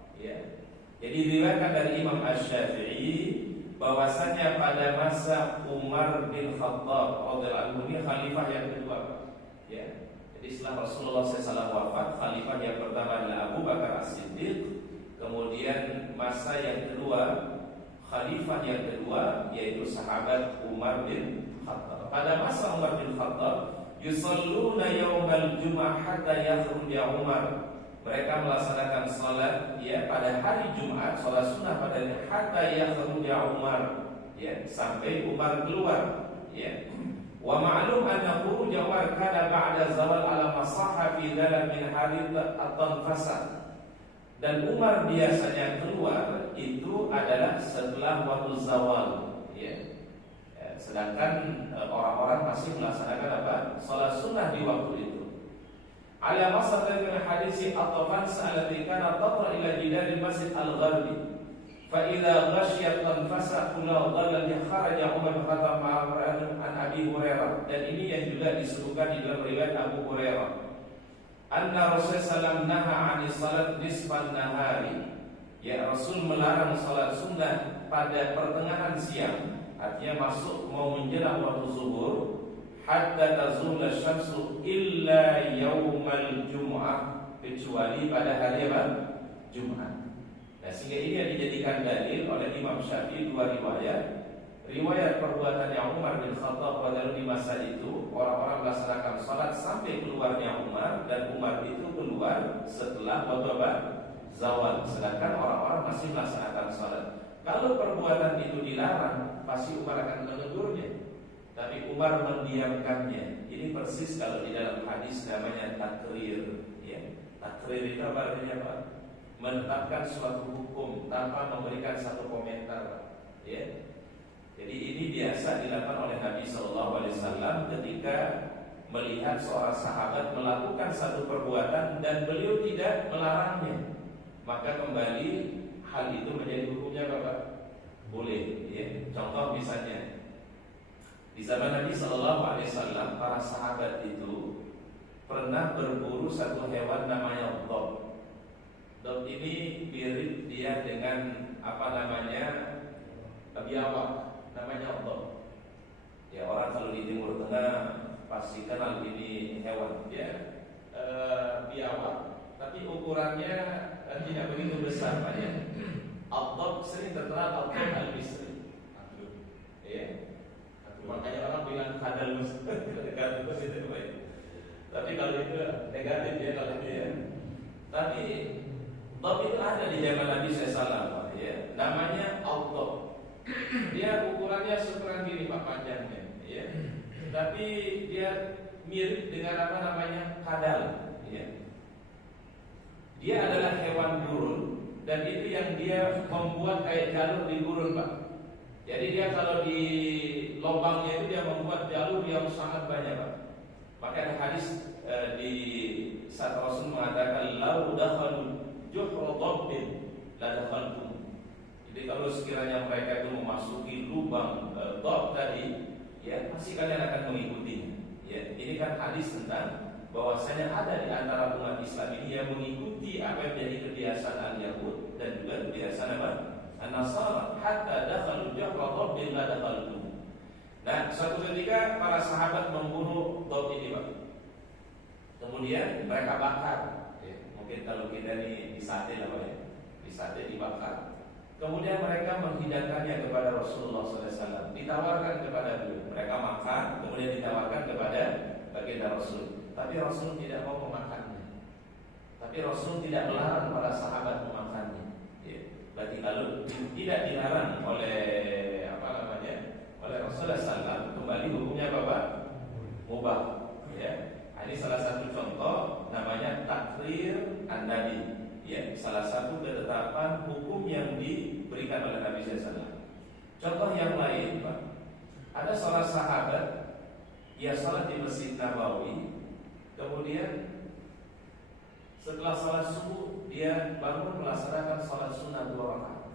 Jadi diriwayatkan dari Imam Asy-Syafi'i bahwasanya pada masa Umar bin Khattab radhiyallahu anhu, ini khalifah yang kedua. Jadi setelah Rasulullah SAW wafat, khalifah yang pertama adalah Abu Bakar As-Siddiq. Kemudian masa yang kedua, khalifah yang kedua yaitu sahabat Umar bin Khattab. Pada masa Umar bin Khattab, yusalluna yaumal jum'ah hatta yakhruja Umar. Mereka melaksanakan salat pada hari Jumat, salat sunnah pada hatta yakhruja Umar, sampai Umar keluar. Wa ma'lum anna khuruj Umar kana ba'da zawal ala masahha fi dalam min hadith at-tanfasa. Dan Umar biasanya keluar itu adalah setelah waktu zawal, sedangkan orang-orang masih melaksanakan apa? Salat sunnah di waktu itu. Ala masdar min hadis at-tanfasa allati kana tatra ila jidar masjid al-gharbi Fa idza ghasyat anfasa kula dhalla kharaja Umar bin Khattab an Abi Hurairah. Dan ini yang juga disebutkan di dalam riwayat Abu Hurairah. Anna Rasulullah sallallahu naha 'ani salat nisfan nahari. Ya, Rasul melarang salat sunnah pada pertengahan siang, artinya masuk mau menjelang waktu zuhur, hatta tazula syamsu illa yaumal jum'ah, kecuali pada hari apa? Jumat. Nah, sehingga ini yang dijadikan dalil oleh Imam Syafi'i dua riwayat. Riwayat perbuatannya Umar bin Khattab pada di masa itu, orang-orang melaksanakan salat sampai keluarnya Umar, dan Umar itu keluar setelah waktu apa? Zawal. Sedangkan orang-orang masih melaksanakan salat. Kalau perbuatan itu dilarang, pasti Umar akan menegurnya. Tapi Umar mendiamkannya. Ini persis kalau di dalam hadis namanya takrir. Ya. Takrir itu apa artinya, Pak? Menetapkan suatu hukum tanpa memberikan satu komentar, ya. Jadi ini biasa dilakukan oleh Nabi SAW ketika melihat seorang sahabat melakukan satu perbuatan dan beliau tidak melarangnya, maka kembali hal itu menjadi hukumnya apa? Boleh, ya. Contoh misalnya di zaman Nabi SAW, para sahabat itu pernah berburu satu hewan namanya dhab. Dhab ini mirip dia dengan apa namanya, biawak, namanya dhab. Ya, orang kalau di Timur Tengah pasti kenal ini hewan, ya, biawak. Tapi ukurannya tidak begitu besar, Pak, ya. Dhab sering terkenal dhab al-Misri. Ya. Makanya orang bilang kadal Muslim. Tapi kalau itu negatif, ya, kalau itu, ya. Tapi dhab itu ada di zaman Nabi SAW, ya. Namanya al-dhab. Dia ukurannya seperti gini, Pak, panjangnya, ya. Tapi dia mirip dengan apa namanya, kadal, ya. Dia adalah hewan gurun, dan itu yang dia membuat kayak jalur di gurun, Pak. Jadi dia kalau di lubangnya itu dia membuat jalur yang sangat banyak, Pak. Maka ada hadis di saat Rasul mengatakan lau dakhalu juhra dhabbin la dakhaltum. Jadi kalau sekiranya mereka itu memasuki lubang dhab tadi, ya, pasti kalian akan mengikutinya. Ya, ini kan hadis tentang bahwasanya ada di antara umat Islam ini yang mengikuti apa yang menjadi kebiasaan al-Yahud dan juga kebiasaan apa? An-Nasara, hatta dakhalu juhra dhabbin la dakhaltum. Nah, suatu ketika para sahabat membunuh dhab ini, Pak. Kemudian mereka bakar. Ya, mungkin kalau kita di sate apa ya? Di sate dibakar. Kemudian mereka menghidangkannya kepada Rasulullah SAW. Ditawarkan kepada beliau. Mereka makan, kemudian ditawarkan kepada baginda Rasul. Tapi Rasul tidak mau memakannya. Tapi Rasul tidak melarang para sahabat memakannya. Ya. Berarti kalau tidak dilarang oleh apa namanya, oleh Rasulullah SAW, kembali hukumnya apa, Pak? Mubah. Ya. Ini salah satu contoh namanya takrir an-Nabi. Ya, salah satu ketetapan hukum yang diberikan oleh Nabi SAW. Contoh yang lain, Pak, ada seorang sahabat, ia salat di Masjid Nabawi, kemudian setelah salat subuh dia bangun melaksanakan salat sunnah 2 rakaat.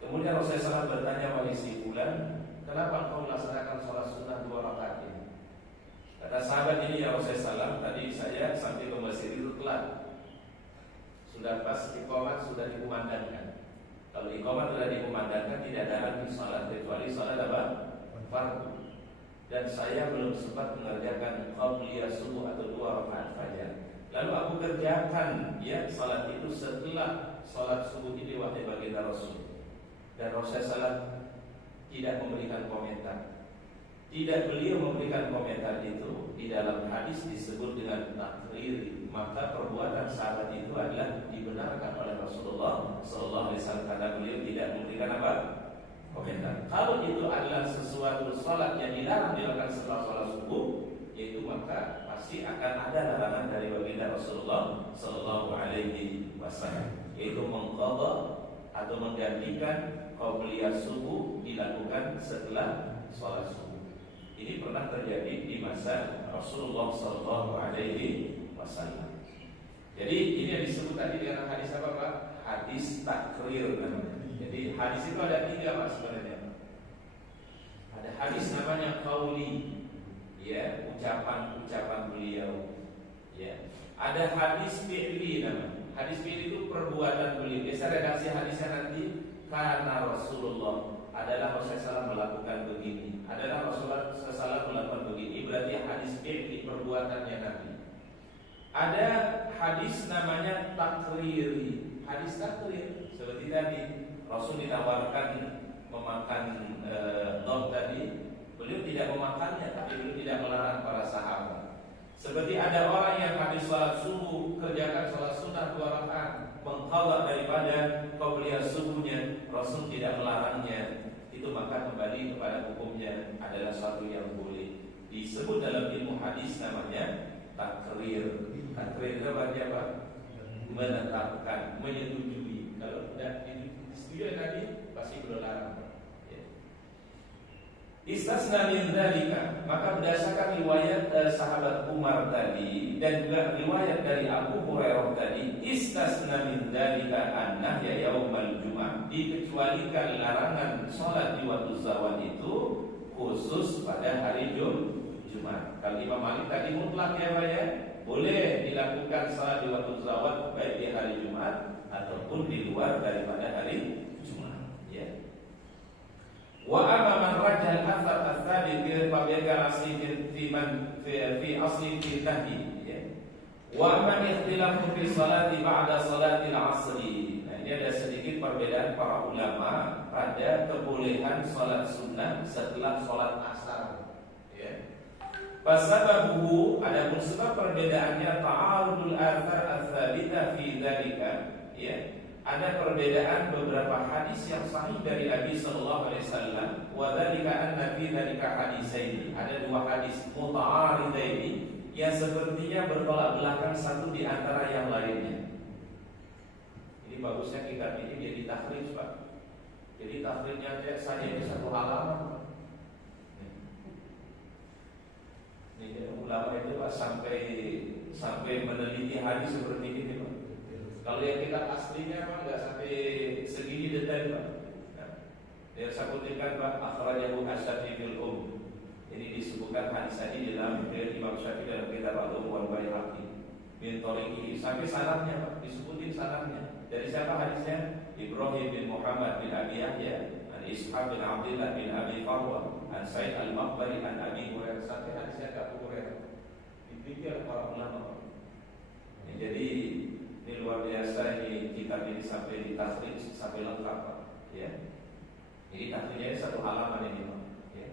Kemudian Rasulullah SAW bertanya, wahai si fulan, kenapa kau melaksanakan salat sunnah 2 rakaat ini? Kata sahabat ini, ya Rasulullah SAW, tadi saya sampai ke masjid itu telat. Sudah pas iqamah sudah dikumandangkan. Kalau iqamah sudah dikumandangkan, tidak ada lagi salat kecuali salat apa? Fardu. Dan saya belum sempat mengerjakan qabliyah subuh atau 2 rakaat fajar. Lalu aku kerjakan, ya, salat itu setelah salat subuh ini, wahai baginda Rasul. Dan Rasulullah SAW tidak memberikan komentar. Tidak beliau memberikan komentar itu. Di dalam hadis disebut dengan takrir. Maka perbuatan sahabat itu adalah dibenarkan oleh Rasulullah SAW, karena beliau tidak memberikan apa? Komentar. Kalau itu adalah sesuatu salat yang dilarang dilakukan setelah salat subuh, yaitu maka pasti akan ada larangan dari baginda Rasulullah SAW, yaitu mengqadha atau menggantikan qabliyah subuh dilakukan setelah salat subuh. Ini pernah terjadi di masa Rasulullah SAW. Jadi ini yang disebut tadi dengan hadis apa, Pak? hadis takrir namanya. Jadi hadis itu ada 3 Pak sebenarnya. Ada hadis namanya qauli, ya, ucapan-ucapan beliau, ya. Ada hadis fi'li namanya. Hadis fi'li itu perbuatan beliau. Biasa redaksi hadisnya nanti karena Rasulullah adalah Rasulullah SAW melakukan begini, adalah Rasulullah SAW melakukan begini, berarti hadis fi'li perbuatannya Nabi. Ada hadis namanya takriri. Hadis takrir seperti tadi Rasul ditawarkan memakan dog tadi, beliau tidak memakannya, tapi beliau tidak melarang para sahabat. Seperti ada orang yang habis sholat subuh kerjakan sholat sunnah 2 rakaat, mengqadha daripada qabliyah subuhnya, Rasul tidak melarangnya. Itu maka kembali kepada hukumnya adalah suatu yang boleh. Disebut dalam ilmu hadis namanya takrir. Takrir itu apa? Menetapkan, menyetujui. Kalau tidak disetujui tadi pasti belum larang. Istasna min dzalika, maka berdasarkan riwayat sahabat Umar tadi dan juga riwayat dari Abu Hurairah tadi, istasna min dzalika an-nahya yaumal jum'ah, dikecualikan larangan salat di waktu zawal itu khusus pada hari Jumat. Kalau Imam Malik tadi mutlak ya Pak ya, boleh dilakukan salat di waktu zawal baik di hari Jumat ataupun di luar daripada hari Jumat, ya. Wa amma man rajal athar ats-tsabi bi tabiqa asli fi asli fi tahdi, ya. Wa amma ikhtilafu fi salati ba'da salati al-'asr. Nah, ini ada sedikit perbedaan para ulama pada kebolehan salat sunnah setelah salat asar, ya. Fasababuhu, adapun sebab perbedaannya ta'arudul athar ats-tsabita fi dzalika, ya. Ada perbedaan beberapa hadis yang sahih dari Nabi sallallahu alaihi wasallam, wa dzalika anna fi dzalika hadisaini. Ada 2 hadis muta'aridaini yang sepertinya bertolak belakang satu di antara yang lainnya. Ini bagusnya kitab ini jadi takhrij, Pak. Jadi takhrijnya saja ini 1 halaman. Ini ulama itu Pak sampai meneliti hadis seperti ini, Pak. Kalau yang kitab aslinya Pak nggak sampai segini detail, Pak. Nah, yang saya kutipkan Pak, akhrajahu Asy-Syafi'i fil Ini disebutkan hadis tadi di dalam Imam Syafi'i dalam kitab Al-Umm wal Baihaqi. Min tariqi, sampai sanadnya Pak, disebutin sanadnya. Dari siapa hadisnya? Ibrahim bin Muhammad bin Abi Yahya, an Ishaq bin Abdullah bin Abi Farwa, an Sa'id al-Maqbari an Abi Hurairah. Sampai hadisnya ke Abu Hurairah. Dipikir para ulama. Jadi ini luar biasa, ini kitab ini sampai ditakhrij sampai lengkap, Pak, ya. Ini takhrijnya 1 halaman ini, Pak, ya.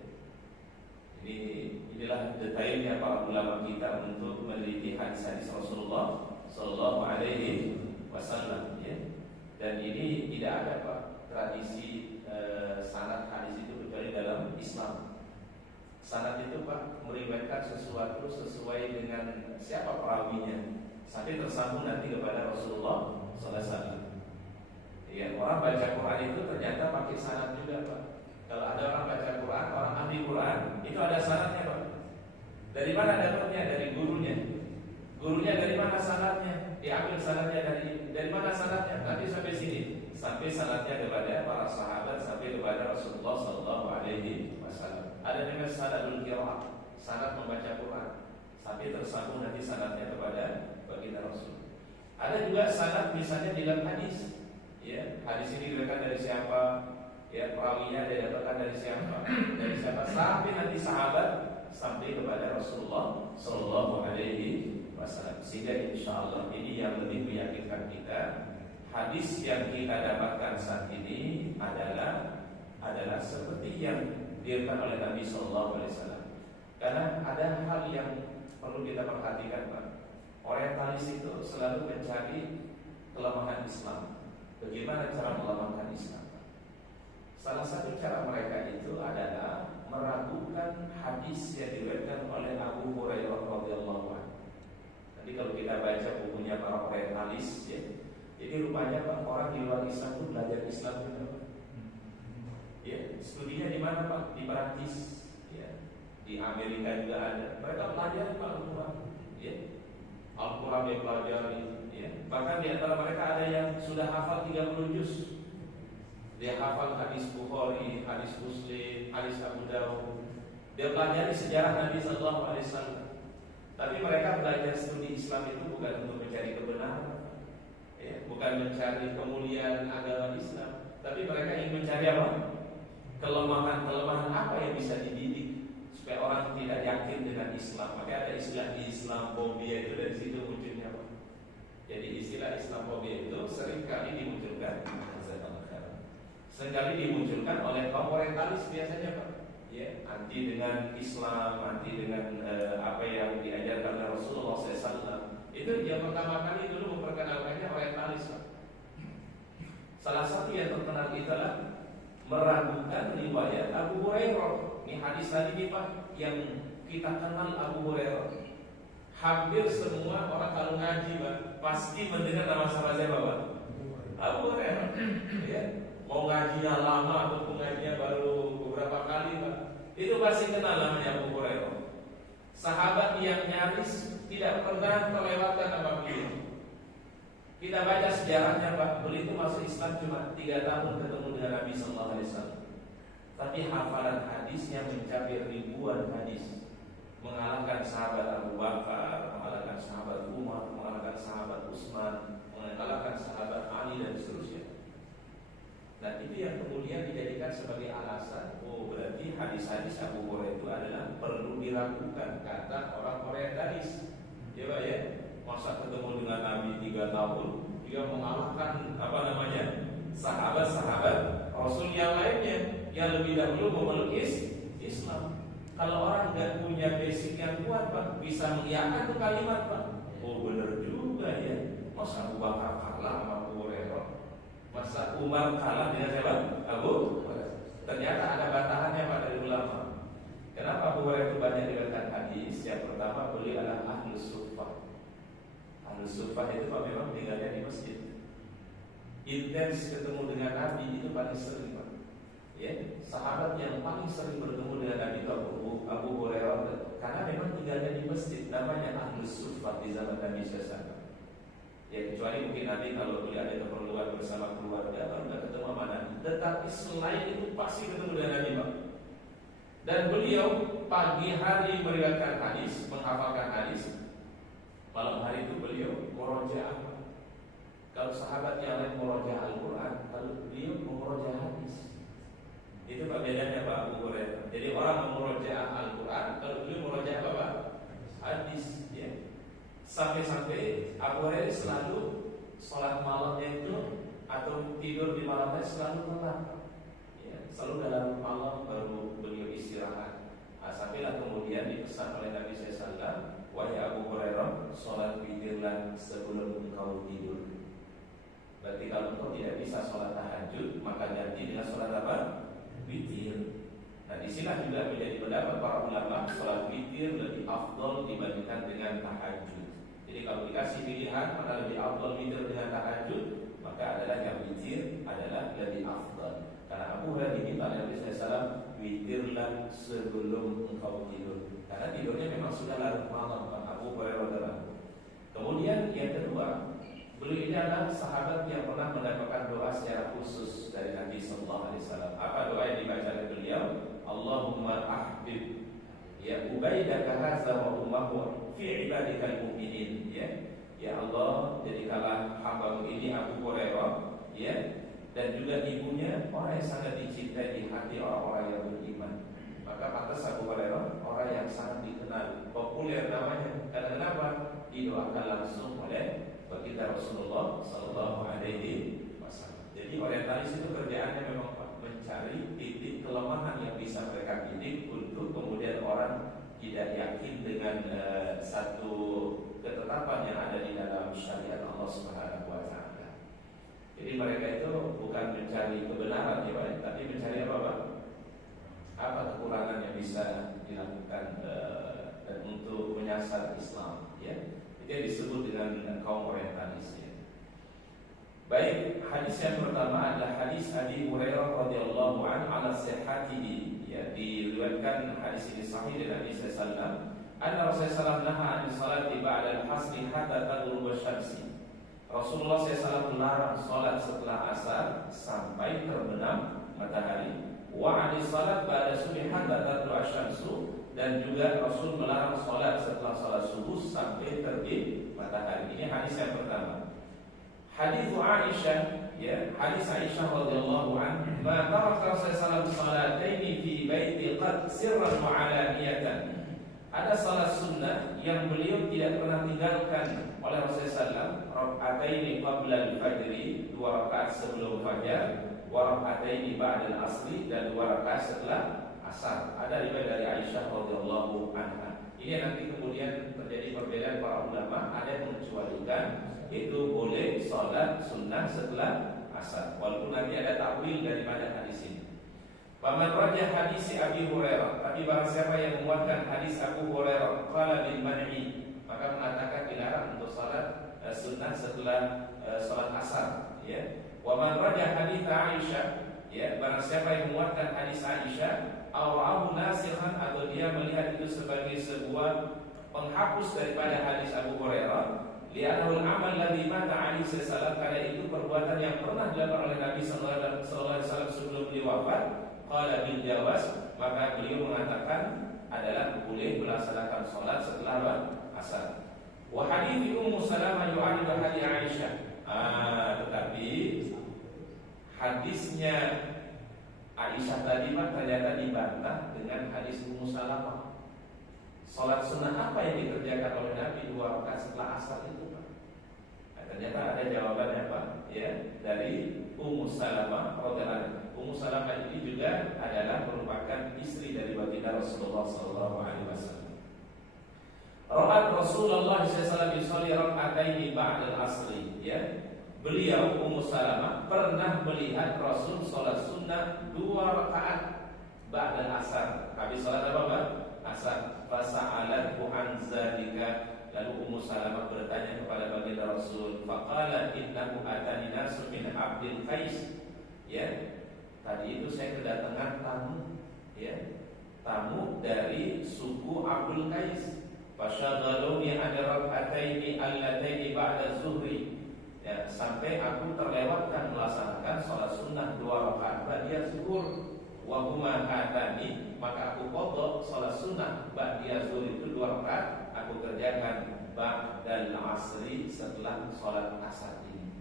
Inilah detailnya para ulama kita untuk meneliti hadis-hadis Rasulullah sallallahu alaihi wasallam, ya. Dan ini tidak ada, Pak, tradisi sanad hadis itu kecuali dalam Islam. Sanad itu, Pak, meriwayatkan sesuatu sesuai dengan siapa perawinya, sampai tersambung nanti kepada Rasulullah SAW. Ya, orang baca Quran itu ternyata pakai sanad juga, Pak. Kalau ada orang baca Quran, orang ahli Quran, itu ada sanadnya, Pak. Dari mana dapatnya? Dari gurunya. Gurunya dari mana sanadnya? Diambil sanadnya dari mana sanadnya? Nanti sampai sini, sampai sanadnya kepada para sahabat, sampai kepada Rasulullah SAW. Ada namanya sanadul qiraah, sanad membaca Quran, sampai tersambung nanti sanadnya kepada baginda Rasul. Ada juga sanad misalnya di dalam hadis, ya, hadis ini diriwayatkan dari siapa, ya, perawinya didapatkan dari siapa, sampai nanti sahabat sampai kepada Rasulullah sallallahu alaihi wasallam. Sehingga insyaallah ini yang lebih meyakinkan kita, hadis yang kita dapatkan saat ini adalah seperti yang diriwayatkan oleh Nabi sallallahu alaihi wasallam. Karena ada hal yang perlu kita perhatikan, Pak. Orientalis itu selalu mencari kelemahan Islam. Bagaimana cara melemahkan Islam? Salah satu cara mereka itu adalah meragukan hadis yang diriwayatkan oleh Abu Hurairah radhiyallahu anhu. Nanti kalau kita baca bukunya para orientalis, ya, jadi rupanya Pak, orang di luar Islam itu belajar Islam juga, Pak. Ya, studinya di mana, Pak? Di Perancis, ya. Di Amerika juga ada. Mereka belajar Pak Al-Quran, ya. Al-Quran yang pelajari, ya. Bahkan di antara mereka ada yang sudah hafal 30 juz. Dia hafal hadis Bukhari, hadis Muslim, hadis Abu Dawud. Dia pelajari sejarah Nabi Sallallahu Alaihi Wasallam. Tapi mereka belajar studi Islam itu bukan untuk mencari kebenaran, ya, bukan mencari kemuliaan agama Islam, tapi mereka ingin mencari apa? Kelemahan-kelemahan apa yang bisa dididik supaya orang tidak yakin dengan Islam. Maka ada istilah Islamofobia itu, dari situ munculnya apa? Jadi istilah Islamofobia itu seringkali dimunculkan oleh kaum orientalis biasanya, Pak. Ya, anti dengan Islam, anti dengan apa yang diajarkan oleh Rasulullah SAW. Itu yang pertama kali dulu memperkenalkannya orientalis, Pak. Salah satu yang terkenal itulah meragukan riwayat Abu Hurairah. Ini hadis tadi nih, Pak, yang kita kenal Abu Hurairah. Hampir semua orang kalau ngaji, Pak, pasti mendengar nama sahabat siapa, Pak? Abu Hurairah. Ya. Mau ngajinya lama atau ngajinya baru beberapa kali, Pak, itu pasti kenal namanya Abu Hurairah. Sahabat yang nyaris tidak pernah terlewatkan nama beliau. Kita baca sejarahnya, Pak, beliau itu masuk Islam cuma 3 tahun ketemu dengan Nabi Sallallahu Alaihi Wasallam. Tapi hafalan hadisnya mencapai ribuan hadis, mengalahkan sahabat Abu Bakar, mengalahkan sahabat Umar, mengalahkan sahabat Utsman, mengalahkan sahabat Ali dan seterusnya. Nah, itu yang kemudian dijadikan sebagai alasan, oh berarti hadis-hadis Abu Hurairah itu adalah perlu diragukan, kata orang orientalis. Ya, Pak, ya. Masa ketemu dengan Nabi 3 tahun, dia mengalahkan sahabat-sahabat Rasul yang lainnya yang lebih dahulu memeluk Islam. Kalau orang nggak punya basic yang kuat, Pak, bisa mengiyakan tuh kalimat, Pak. Oh benar juga ya. Masa Abu Bakar kalah sama Abu Hurairah? Masa Umar kalah dengan siapa? Abu Hurairah. Ternyata ada bantahannya, Pak, dari ulama. Kenapa Abu Hurairah itu banyak diriwayatkan hadis? Yang pertama, beliau adalah Ahlus Suffah. Ahlus Suffah itu Pak memang tinggalnya di masjid. Intens ketemu dengan Nabi itu paling sering, Pak. Ya, sahabat yang paling sering bertemu dengan Nabi itu Abu Hurairah, karena memang tinggalnya di masjid. Namanya Ahlus Suffah di zaman Nabi SAW. Ya, kecuali mungkin Nabi kalau beliau ada keperluan bersama keluarga baru nggak ketemu sama Nabi. Tetapi selain itu pasti ketemu dengan Nabi, Pak. Dan beliau pagi hari meriwayatkan hadis, menghafalkan hadis. Malam hari itu beliau murojaah. Kalau sahabat yang lain murojaah Al-Quran, kalau beliau murojaah hadis. Itu Pak bedanya, Pak Abu Hurairah. Jadi orang memurojaah Al-Quran, kalau beliau murojaah apa? Hadis, ya. Sampai-sampai Abu Hurairah selalu sholat malamnya itu atau tidur di malamnya selalu tenang, ya, selalu dalam malam baru beliau istirahat. Sampailah kemudian dipesan oleh Nabi SAW, wahai Abu Hurairah, sholat witirlah sebelum engkau tidur. Berarti kalau engkau tidak bisa sholat tahajud, maka ganti dengan sholat apa? Witir. Nah, disinilah juga menjadi pendapat para ulama, sholat witir lebih afdol dibandingkan dengan tahajud. Jadi kalau dikasih pilihan mana lebih afdal witir dengan tahajud, maka adalah yang witir adalah lebih afdal. Karena Abu Hurairah diminta oleh Nabi SAW, witirlah sebelum engkau tidur. Karena tidurnya memang sudah larut malam, Pak Abu Hurairah. Kemudian yang kedua, beliau ini adalah sahabat yang pernah mendapatkan doa secara khusus dari Nabi SAW. Apa doa yang dibaca oleh beliau? Allahumma ahbib ya ubaidaka hadza wa ummahu fi ibadikal mu'minin, ya Allah, jadikanlah hambamu ini Abu Hurairah, ya, dan juga ibunya orang yang sangat dicintai di hati orang-orang yang beriman. Maka pantas Abu Hurairah orang yang sangat dikenal, populer namanya. Karena kenapa? Didoakan langsung oleh baginda Rasulullah Sallallahu Alaihi Wasallam. Jadi orientalis itu kerjaannya memang mencari titik kelemahan yang bisa mereka bidik untuk kemudian orang tidak yakin dengan satu ketetapan yang ada di dalam syariat Allah Subhanahu Wa Taala. Jadi mereka itu bukan mencari kebenaran, ya Pak, tapi mencari apa, Pak? Apa kekurangan yang bisa dilakukan dan untuk menyasar Islam, ya. Itu yang disebut dengan kaum orientalis, ya. Baik, hadis yang pertama adalah hadis Abi Hurairah radhiyallahu anhu ala sihhatihi, ya, diriwayatkan hadis ini sahih dari Nabi sallallahu alaihi wasallam. Anna Rasulullah sallallahu naha an salati ba'da al-hasri hatta taghrub asy-syamsi. Rasulullah SAW melarang salat setelah asar sampai terbenam matahari. Wa 'ani salat ba'da subhi hatta tatlu'a syamsu, dan juga Rasul melarang salat setelah salat subuh sampai terbit matahari. Ini hadis yang pertama. Hadis Aisyah, ya, hadis Aisyah radhiyallahu anha, "Ma taraka Rasulullah salataini fi baiti qad sirran wa 'alaniyatan." Ada salat sunnah yang beliau tidak pernah tinggalkan oleh Rasulullah SAW, raka'ataini qabla al-fajri, 2 rakaat sebelum fajar, wa raka'ataini ba'da al-asri, dan 2 rakaat setelah asar. Ada riwayat dari Aisyah radhiyallahu anha. Ini nanti kemudian terjadi perbedaan para ulama, ada yang mengecualikan itu boleh salat sunnah setelah asar, walaupun nanti ada takwil daripada hadis ini. Paman rajah hadis Abi Hurairah, tapi barang siapa yang menguatkan hadis Abu Hurairah, qala bil man'i, maka mengatakan dilarang untuk salat sunnah setelah salat asar, ya. Wa man rajah hadis Aisyah, ya, barang siapa yang menguatkan hadis Aisyah, aw nasikhan, atau dia melihat itu sebagai sebuah penghapus daripada hadis Abu Hurairah, li'annahu al-amal ladzi mata alaihi sallallahu, karena itu perbuatan yang pernah dilakukan oleh Nabi sallallahu alaihi wasallam sebelum beliau wafat. Qala bil jawaz, maka beliau mengatakan adalah boleh melaksanakan salat setelah asar. Wa hadits Ummu Salamah yu'aridu hadits Aisyah. Tetapi hadisnya Aisyah tadi ternyata dibantah dengan hadis Ummu Salamah. Salat sunnah apa yang dikerjakan oleh Nabi 2 rakaat setelah asar itu, Pak? Ternyata ada jawabannya, Pak, ya, dari Ummu Salamah radhiyallahu anha. Ummu Salamah ini juga adalah merupakan istri dari baginda Rasulullah sallallahu alaihi wasallam. Ra'at Rasulullah sallallahu alaihi wasallam raka'ataini ba'da al-asri, ya. Beliau Ummu Salamah pernah melihat Rasul salat sunnah 2 rakaat ba'da al-asar. Habis salat apa, Pak? Asar. Fasa'alathu an zalika, lalu Ummu Salamah bertanya kepada baginda Rasul, faqala innahu atani nasun min Abdil Qais, ya. Tadi itu saya kedatangan tamu, ya, tamu dari suku Abdul Qais. Fasyaghaluni an rak'ataini allataini ba'da zuhri, ya, sampai aku terlewatkan melaksanakan salat sunnah 2 rakaat ba'da zuhur. Wa huma hatani, maka aku qadha salat sunnah ba'da zuhur itu 2 rakaat aku kerjakan ba'dal asri, setelah salat asar ini.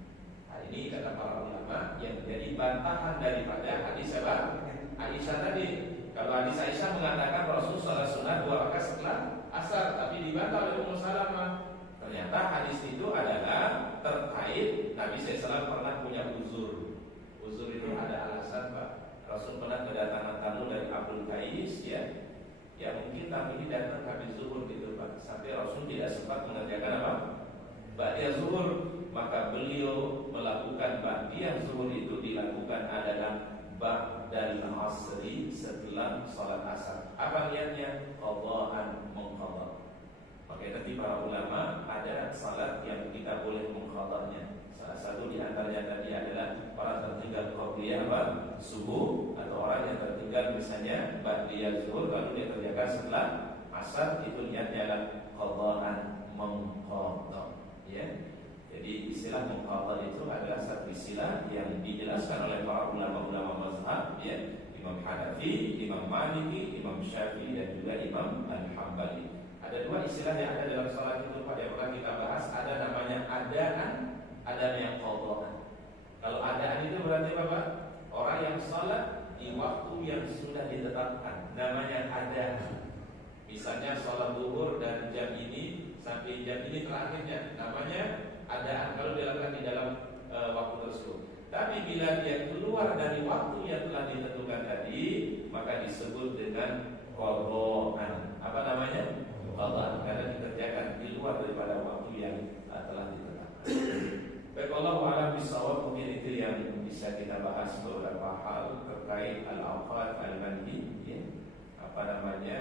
Nah, ini kata para ulama yang menjadi bantahan daripada hadis apa? Aisyah tadi. Kalau hadis Aisyah mengatakan Rasul salat sunnah 2 rakaat setelah asar, tapi dibantah oleh Ummu Salamah. Ternyata hadis itu adalah terkait Nabi SAW pernah punya uzur. Uzur itu ada alasan, Pak. Rasul pernah kedatangan tamu dari Abdul Qais, ya. Ya mungkin tamu ini datang habis zuhur gitu, Pak. Sampai Rasul tidak sempat mengerjakan apa? Ba'da zuhur, maka beliau melakukan ba'da zuhur itu dilakukan adalah ba'dal asri, setelah salat asar. Apa niatnya? Qadha'an, mengqadha. Oke, nanti para ulama ada salat yang kita boleh mengqadhanya. Salah satu di antaranya tadi adalah orang tertinggal qabliyah apa? Subuh, atau orang yang tertinggal misalnya ba'da zuhur lalu dia kerjakan setelah asar, itu niatnya adalah qadha'an, mengqadha. Ya, jadi istilah mengqadha itu adalah satu istilah yang dijelaskan oleh para ulama-ulama mazhab, ya, Imam Hanafi, Imam Maliki, Imam Syafi'i, dan juga Imam Al-Hambali. Ada 2 istilah yang ada dalam salat itu, Pak, yang pernah kita bahas. Ada namanya adaan, ada yang qadhaan. Kalau adaan itu berarti apa, Pak? Orang yang salat di waktu yang sudah ditetapkan, namanya adaan. Misalnya salat zuhur dari jam ini sampai jam ini terakhirnya, namanya adaan kalau dilakukan di dalam waktu tersebut. Tapi bila dia keluar dari waktu yang telah ditentukan tadi, maka disebut dengan qadhaan. Apa namanya? Qadhaan, karena dikerjakan di luar daripada waktu yang telah ditetapkan. Baik, Allahu a'lam bishawab. Mungkin itu yang bisa kita bahas beberapa hal terkait al-awqat al-manhi, ya. Apa namanya,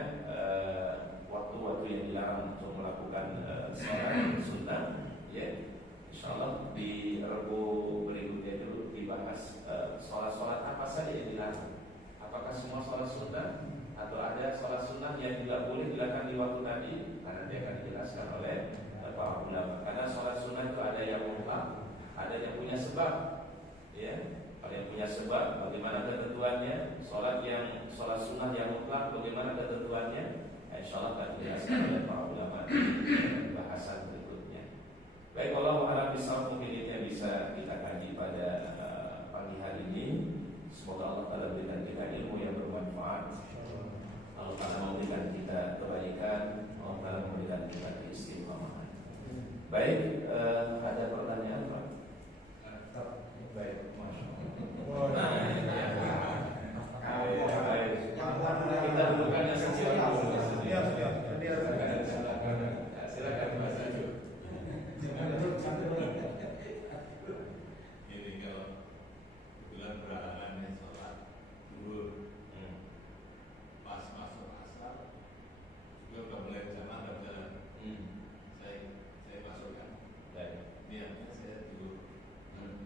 waktu-waktu yang dilarang untuk melakukan salat sunnah, ya. Insyaallah di Rabu berikutnya dulu dibahas salat-salat apa saja yang dilarang. Apakah semua salat sunnah atau ada salat sunnah yang tidak boleh dilakukan di waktu tadi? Nanti akan dijelaskan oleh para ulama. Karena salat sunnah itu ada yang mutlak, ada yang punya sebab, ya. Kalau yang punya sebab, bagaimana ketentuannya? Sholat sunnah yang mutlak, bagaimana ketentuannya? Insyaallah akan dijelaskan oleh para ulama di bahasan berikutnya. Baik, Allah a'lam bishawab, mungkin itu yang bisa kita kaji pada pagi hari ini. Semoga Allah Ta'ala berikan kita ilmu yang bermanfaat. Allah Ta'ala memberikan kita kebaikan, Allah Ta'ala memberikan kita keistiqomahan. Baik, ada pertanyaan Pak? Baik, Masya Allah. Baik, kita dudukkan yang sesuai dulu. Silakan Mas Aju. Ini kalau bulan belakangan nih sholat zuhur, pas masuk asar, juga udah mulai berjalan, saya masukkan. Niatnya saya dulu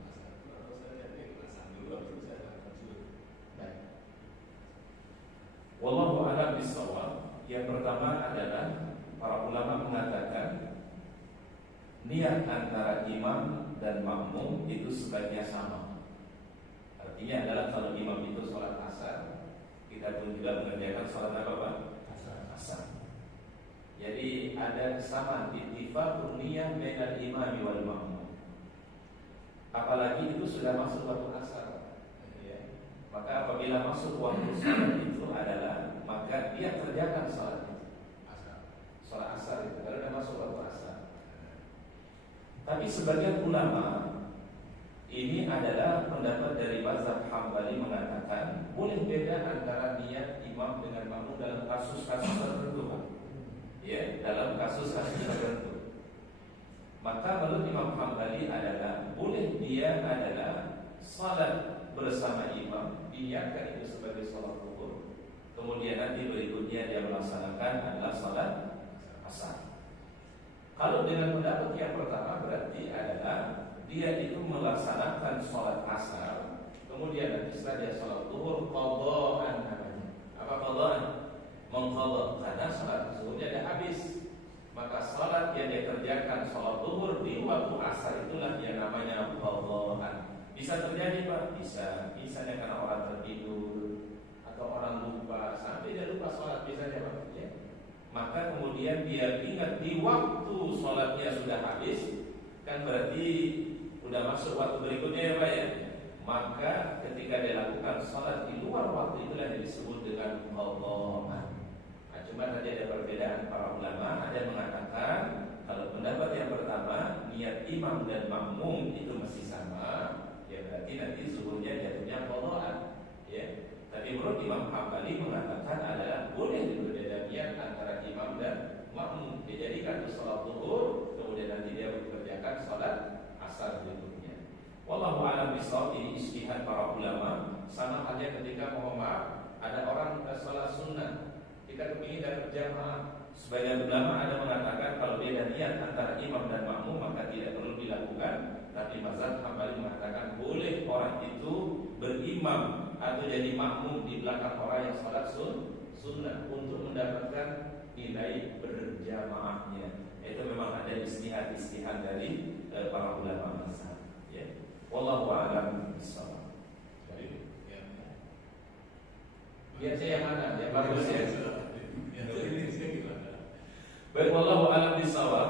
asar, atau saya jadi asar dulu, habis saya akan zuhur. Wallahu a'lam bishawab. Yang pertama adalah para ulama mengatakan niat antara imam dan makmum itu sebaiknya sama. Artinya adalah kalau imam itu sholat asar, kita pun juga mengerjakan sholat apa Pak? Asar. Jadi ada kesamaan ittifaqun niyah bainal imami wal makmum. Apalagi itu sudah masuk waktu asar, ya. Maka apabila masuk waktu sholat itu adalah, maka dia kerjakan sholat asar itu kalau sudah masuk waktu asar. Tapi sebagian ulama, ini adalah pendapat dari mazhab Hambali, mengatakan boleh beda antara niat imam dengan makmum dalam kasus-kasus tertentu, Pak. Ya, dalam kasus-kasus tertentu. Maka menurut Imam Hambali adalah boleh dia adalah salat bersama imam, diniatkan itu sebagai salat zuhur. Kemudian nanti berikutnya dia melaksanakan adalah salat asar. Kalau dengan pendapat yang pertama berarti adalah dia itu melaksanakan sholat asar, kemudian nanti setelah dia sholat zuhur qadhaan namanya. Apa qadhaan? Mengqadha, karena sholat zuhurnya sudah habis. Maka sholat yang dia kerjakan sholat zuhur di waktu asar itulah yang namanya qadhaan. Bisa terjadi Pak? Bisa. Misalnya karena orang tertidur atau orang lupa sampai dia lupa sholat, misalnya Pak, ya. Maka kemudian dia ingat di waktu sholatnya sudah habis, kan berarti sudah masuk waktu berikutnya ya Pak ya. Maka ketika dia lakukan sholat di luar waktu itulah yang disebut dengan qadhaan. Nah, cuma tadi ada perbedaan para ulama. Ada yang mengatakan kalau pendapat yang pertama niat imam dan makmum itu masih sama, ya berarti nanti zuhurnya jatuhnya qadhaan, ya. Tapi menurut Imam Hambali mengatakan adalah boleh berbeda niat antara imam dan makmum. Dijadikan itu sholat zuhur, kemudian nanti dia mengerjakan sholat asar berikutnya. Wallahu a'lam bishawab. Ini ijtihad para ulama. Sama halnya ketika mohon maaf ada orang sholat sunnah, kita kepingin dan berjamaah. Sebagian ulama ada mengatakan kalau beda niat antara imam dan makmum maka tidak perlu dilakukan. Tapi mazhab Hambali mengatakan boleh orang itu berimam atau jadi makmum di belakang orang yang salat sunnah untuk mendapatkan nilai berjamaahnya. Itu memang ada istihad dari para ulama mazhab. Ya. Wallahu a'lam bishawab. Jadi Biar saya yang mana? Yang bagus ya. Ini saya gimana? Baik, wallahu a'lam bishawab.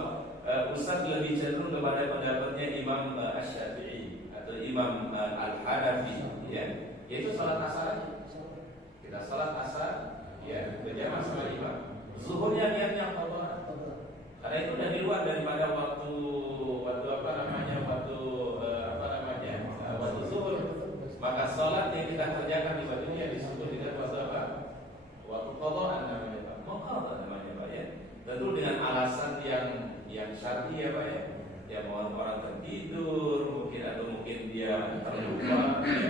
Ustaz lebih cenderung kepada pendapatnya Imam Asy-Syafi'i atau Imam Al-Hanafi, ya. Yaitu salat asar aja. Kita salat asar, ya, berjamaah sama imam. Zuhurnya niatnya qadha. Karena itu udah di luar daripada waktu apa namanya? Waktu zuhur. Maka salat yang kita kerjakan di waktu ini disebut dengan waktu apa? Waktu qadhaan namanya, Pak. Qadha namanya, Pak, ya. Tentu dengan alasan yang syar'i ya Pak ya. Ya mau orang tertidur mungkin atau mungkin dia terlupa, ya.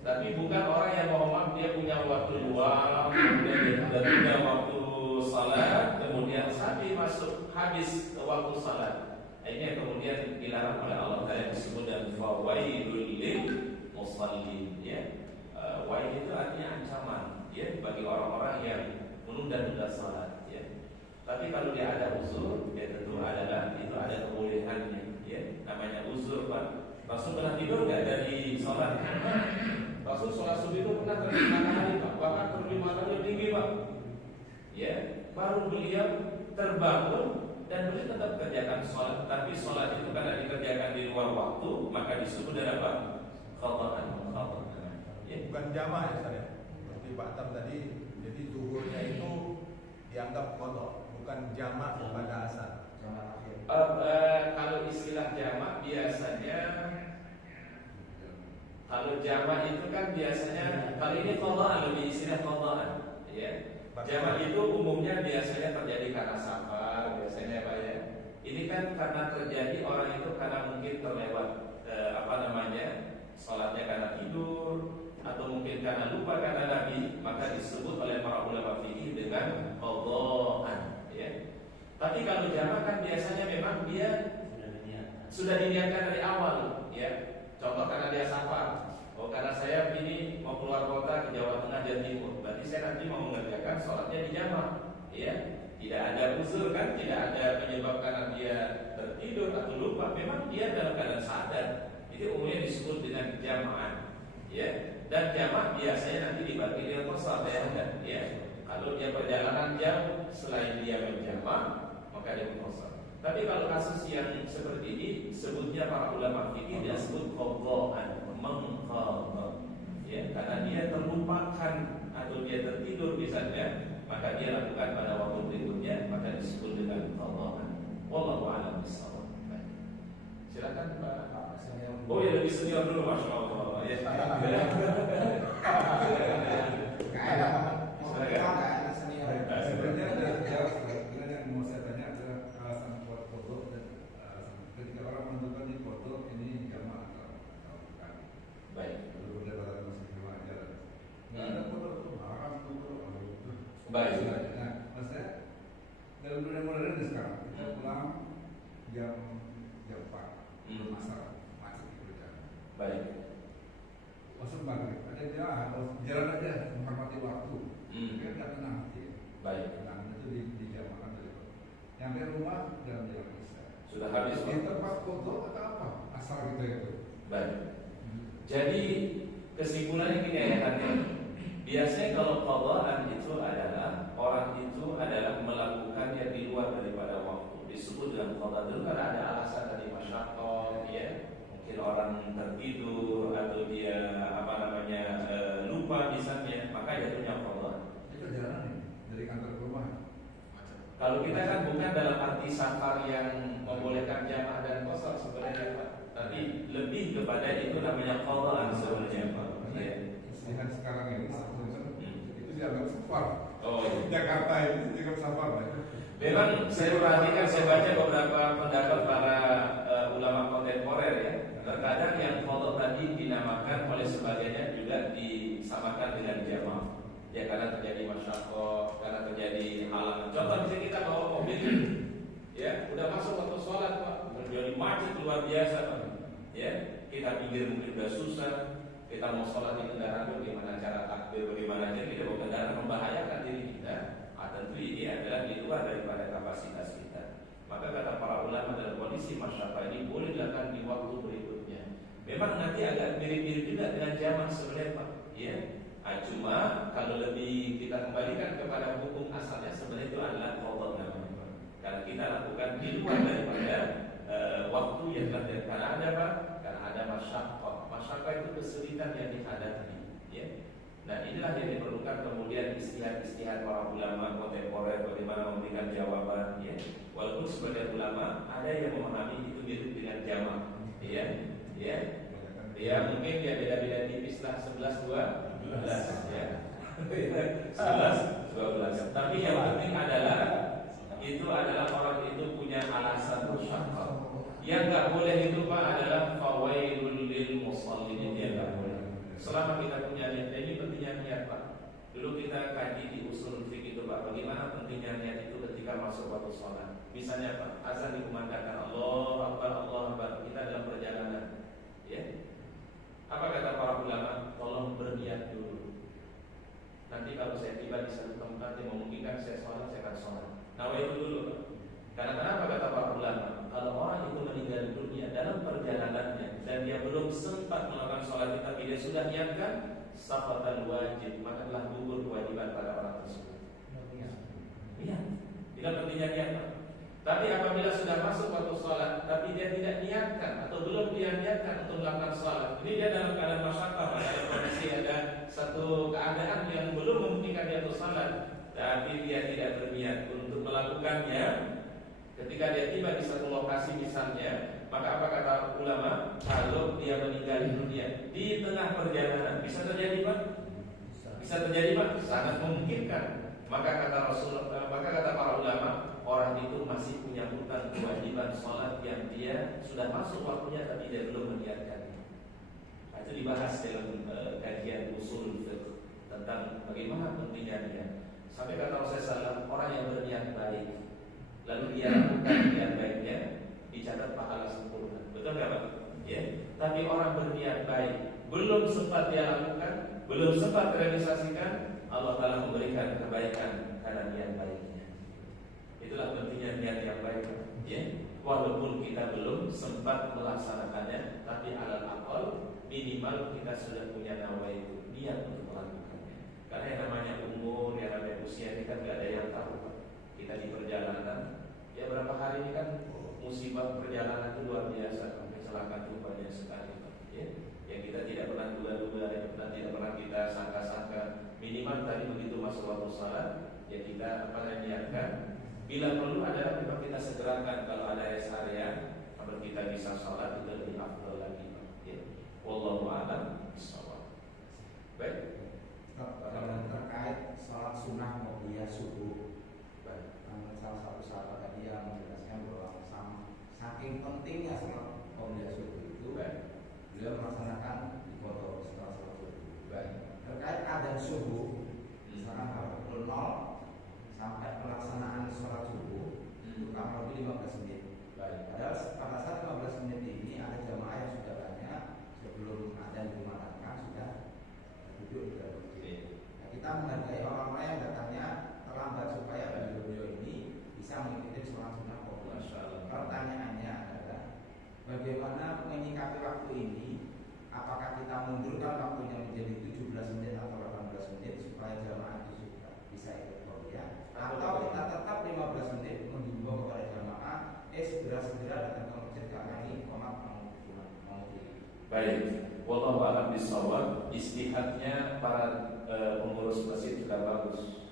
Tapi bukan orang yang mau maaf dia punya waktu luang, kemudian dia sudah punya waktu salat, kemudian sampai masuk habis waktu salat. Ini kemudian dilarang oleh Allah Taala disebut dan fawailul lil musallin, ya. Wail itu artinya ancaman, ya, bagi orang-orang yang menunda-nunda salat, ya. Tapi kalau dia ada uzur, dia tentu adalah itu ada kebolehannya, ya. Namanya uzur Pak. Rasul pernah tidur nggak dari sholat? Rasul sholat subuh itu pernah terlebih matahari Pak, bahkan terlebih matahari tinggi Pak. Ya, baru beliau terbangun dan beliau tetap kerjakan sholat. Tapi sholat itu karena dikerjakan di luar waktu, maka disebut dengan apa? Qada'an. Ya. Bukan jamaah ya Ustaz ya. Seperti Pak Tam tadi, jadi zuhurnya itu dianggap qadha, bukan jamaah pada asar. Kalau istilah jamak biasanya, kalau jamak itu kan biasanya, kalau ini qada'an, lebih istilah qada'an, ya. Jamak itu umumnya biasanya terjadi karena safar, biasanya Pak ya. Ini kan karena terjadi orang itu karena mungkin terlewat sholatnya karena tidur atau mungkin karena lupa karena Nabi, maka disebut oleh para ulama fikih dengan qada'an, ya. Tapi kalau jamak kan biasanya memang dia sudah diniatkan dari awal, ya. Contoh karena dia safar. Oh, karena saya ini mau keluar kota ke Jawa Tengah dan Timur, berarti saya nanti mau mengerjakan sholatnya di jamak, ya. Tidak ada uzur kan, tidak ada penyebab karena dia tertidur atau lupa. Memang dia dalam keadaan sadar. Itu umumnya disebut dengan jamaah, ya. Dan jamak biasanya nanti dibagi dengan qasar, ya. Kalau dia perjalanan jauh selain dia menjamak, maka dia qasar. Tapi kalau kasus yang seperti ini, sebutnya para ulama fikih dia sebut qada'an, mengqadha, ya, karena dia terlupakan atau dia tertidur misalnya, maka dia lakukan pada waktu berikutnya, maka disebut dengan qada'an. Wallahu a'lam bishawab. Silakan Pak. Oh ya, lebih senior dulu, masya Allah. Ya. Sebenarnya yang mau saya tanya adalah alasan buat foto dan ketika orang menentukan di foto ini jamaah atau bukan. Baik. Lalu berdasarkan masih jamaah aja. Nggak ada foto itu haram foto. Baik. Nah, maksudnya dalam dunia modern sekarang kita pulang jam 4 masalah macet di perjalanan. Baik. Masuk maghrib ada yang bilang harus jalan aja menghormati waktu. Kan nggak tenang hati. Baik. Nah, itu dijamakan dulu. Nyampe rumah dalam jalan bisa. Sudah habis Di Pak? tempat foto atau apa? Asal kita itu. Baik. Jadi kesimpulannya gini ya kan. Biasanya kalau qada'an itu adalah orang itu adalah melakukannya di luar daripada waktu. Disebut dengan qada' dulu karena ada alasan dari masyarakat, ya. Mungkin orang tertidur atau dia lupa misalnya, maka jatuhnya qada'. Itu jalan nih dari kantor ke rumah. Kalau kita kan bukan dalam arti safar yang membolehkan jamaah dan qasar sebenarnya Pak, tapi lebih kepada itu namanya qada'an sebenarnya Pak. Ya. Istilah sekarang ini itu dianggap safar. Oh, iya. Jakarta itu dianggap safar. Memang saya perhatikan, saya baca beberapa pendapat para ulama kontemporer ya. Terkadang yang qada' tadi dinamakan oleh sebagiannya juga disamakan dengan jamaah. Ya karena terjadi masyarakat, karena terjadi halangan. Contoh misalnya kita bawa mobil, ya udah masuk waktu sholat Pak, menjadi macet luar biasa Pak. Ya kita pinggir mungkin udah susah, kita mau sholat di kendaraan bagaimana cara takbir, bagaimana cara kita bawa kendaraan membahayakan diri kita. Tentu ini adalah di luar daripada kapasitas kita. Maka kata para ulama dalam kondisi masyarakat ini boleh dilakukan di waktu berikutnya. Memang nanti agak mirip-mirip juga dengan jamaah sebenarnya Pak. Ya. Cuma kalau lebih kita kembalikan kepada hukum asalnya sebenarnya itu adalah qada' namanya Pak. Karena kita lakukan di luar daripada waktu yang terjadi. Karena ada Pak, karena ada masyarakat. Masyarakat itu kesulitan yang dihadapi. Ya. Nah inilah yang diperlukan kemudian istihad-istihad para ulama kontemporer bagaimana memberikan jawaban. Ya. Walaupun sebagian ulama ada yang memahami itu mirip dengan jamaah. Ya. Ya. Ya mungkin dia beda-beda tipis lah 11-12 ya. 11-12. Tapi yang penting adalah itu adalah orang itu punya alasan masyarakat. Yang nggak boleh itu Pak adalah fawailul lil musallin, itu yang nggak boleh. Selama kita punya niat, ini pentingnya niat Pak. Dulu kita kaji di usul fikih itu Pak, bagaimana pentingnya niat itu ketika masuk waktu sholat. Misalnya Pak, azan dikumandangkan Allah Akbar, kita dalam perjalanan, ya. Apa kata para ulama? Tolong berniat dulu. Nanti kalau saya tiba di satu tempat yang memungkinkan saya sholat, saya akan sholat. Nah itu dulu Pak. Karena kenapa kata para ulama? Kalau orang itu meninggal dunia dalam perjalanannya dan dia belum sempat melakukan sholat itu, tapi dia sudah niatkan, saqatal wajib, maka telah gugur kewajiban pada orang tersebut. Iya, tidak pentingnya niat. Tapi apabila sudah masuk waktu sholat, tapi dia tidak niatkan atau belum dia niatkan untuk melakukan sholat, ini dia dalam keadaan masyarakat, dalam kondisi ada satu keadaan yang belum memungkinkan dia untuk sholat, tapi dia tidak berniat untuk melakukannya. Ketika dia tiba di satu lokasi misalnya, maka apa kata ulama? Kalau dia meninggal dunia di tengah perjalanan, bisa terjadi Pak? Bisa terjadi Pak? Sangat memungkinkan. Maka kata Rasulullah, maka kata para ulama, orang itu masih punya hutang kewajiban sholat yang dia sudah masuk waktunya tapi dia belum meniatkan. Itu dibahas dalam kajian usul fiqh tentang bagaimana pentingnya niat. Sampai kata Rasulullah, orang yang berniat baik lalu dia lakukan niat baiknya, dicatat pahala sempurna. Betul nggak Pak? Ya. Tapi orang berniat baik belum sempat dia lakukan, belum sempat realisasikan, Allah Ta'ala memberikan kebaikan karena niat baiknya. Itulah pentingnya niat yang baik, ya. Walaupun kita belum sempat melaksanakannya, tapi alal aqal minimal kita sudah punya nawaitu, niat untuk melakukannya. Karena yang namanya umur, yang namanya usia ini kan gak ada yang tahu Pak. Kita di perjalanan, ya berapa hari ini kan musibah perjalanan itu luar biasa, kecelakaan itu banyak sekali Pak, ya. Yang kita tidak pernah duga-duga, yang tidak pernah kita sangka-sangka. Minimal tadi begitu masuk waktu salat, ya kita niatkan. Bila perlu adalah memang kita segerakan, kalau ada rest area, kalau kita bisa salat itu lebih afdal lagi, ya. Wallahu a'lam bishawab. Baik. Terkait salat sunnah qobliyah subuh, salah satu sahabat tadi yang menjelaskan bahwa saking pentingnya salat qobliyah subuh itu, beliau melaksanakan di foto setelah salat subuh. Terkait adzan subuh, misalkan kalau pukul 0 sampai pelaksanaan sholat subuh itu kurang lebih 15 menit. Padahal pada saat 15 menit ini ada jamaah yang sudah banyak sebelum adzan dikumandangkan sudah duduk di dalam masjid. Nah, kita menghargai orang-orang yang datangnya terlambat supaya beliau ini bisa mengikuti sholat sunnah qobliyah. Pertanyaannya adalah bagaimana menyikapi waktu ini? Apakah kita mundurkan waktunya menjadi 17 menit atau 18 menit supaya jamaah itu sudah bisa ikut qobliyah, atau kita tetap 15 menit menghimbau kepada jamaah segera-segera datang ke masjid karena ini komat mau Baik, wallahu a'lam bishawab. Istihadnya para pengurus masjid sudah bagus.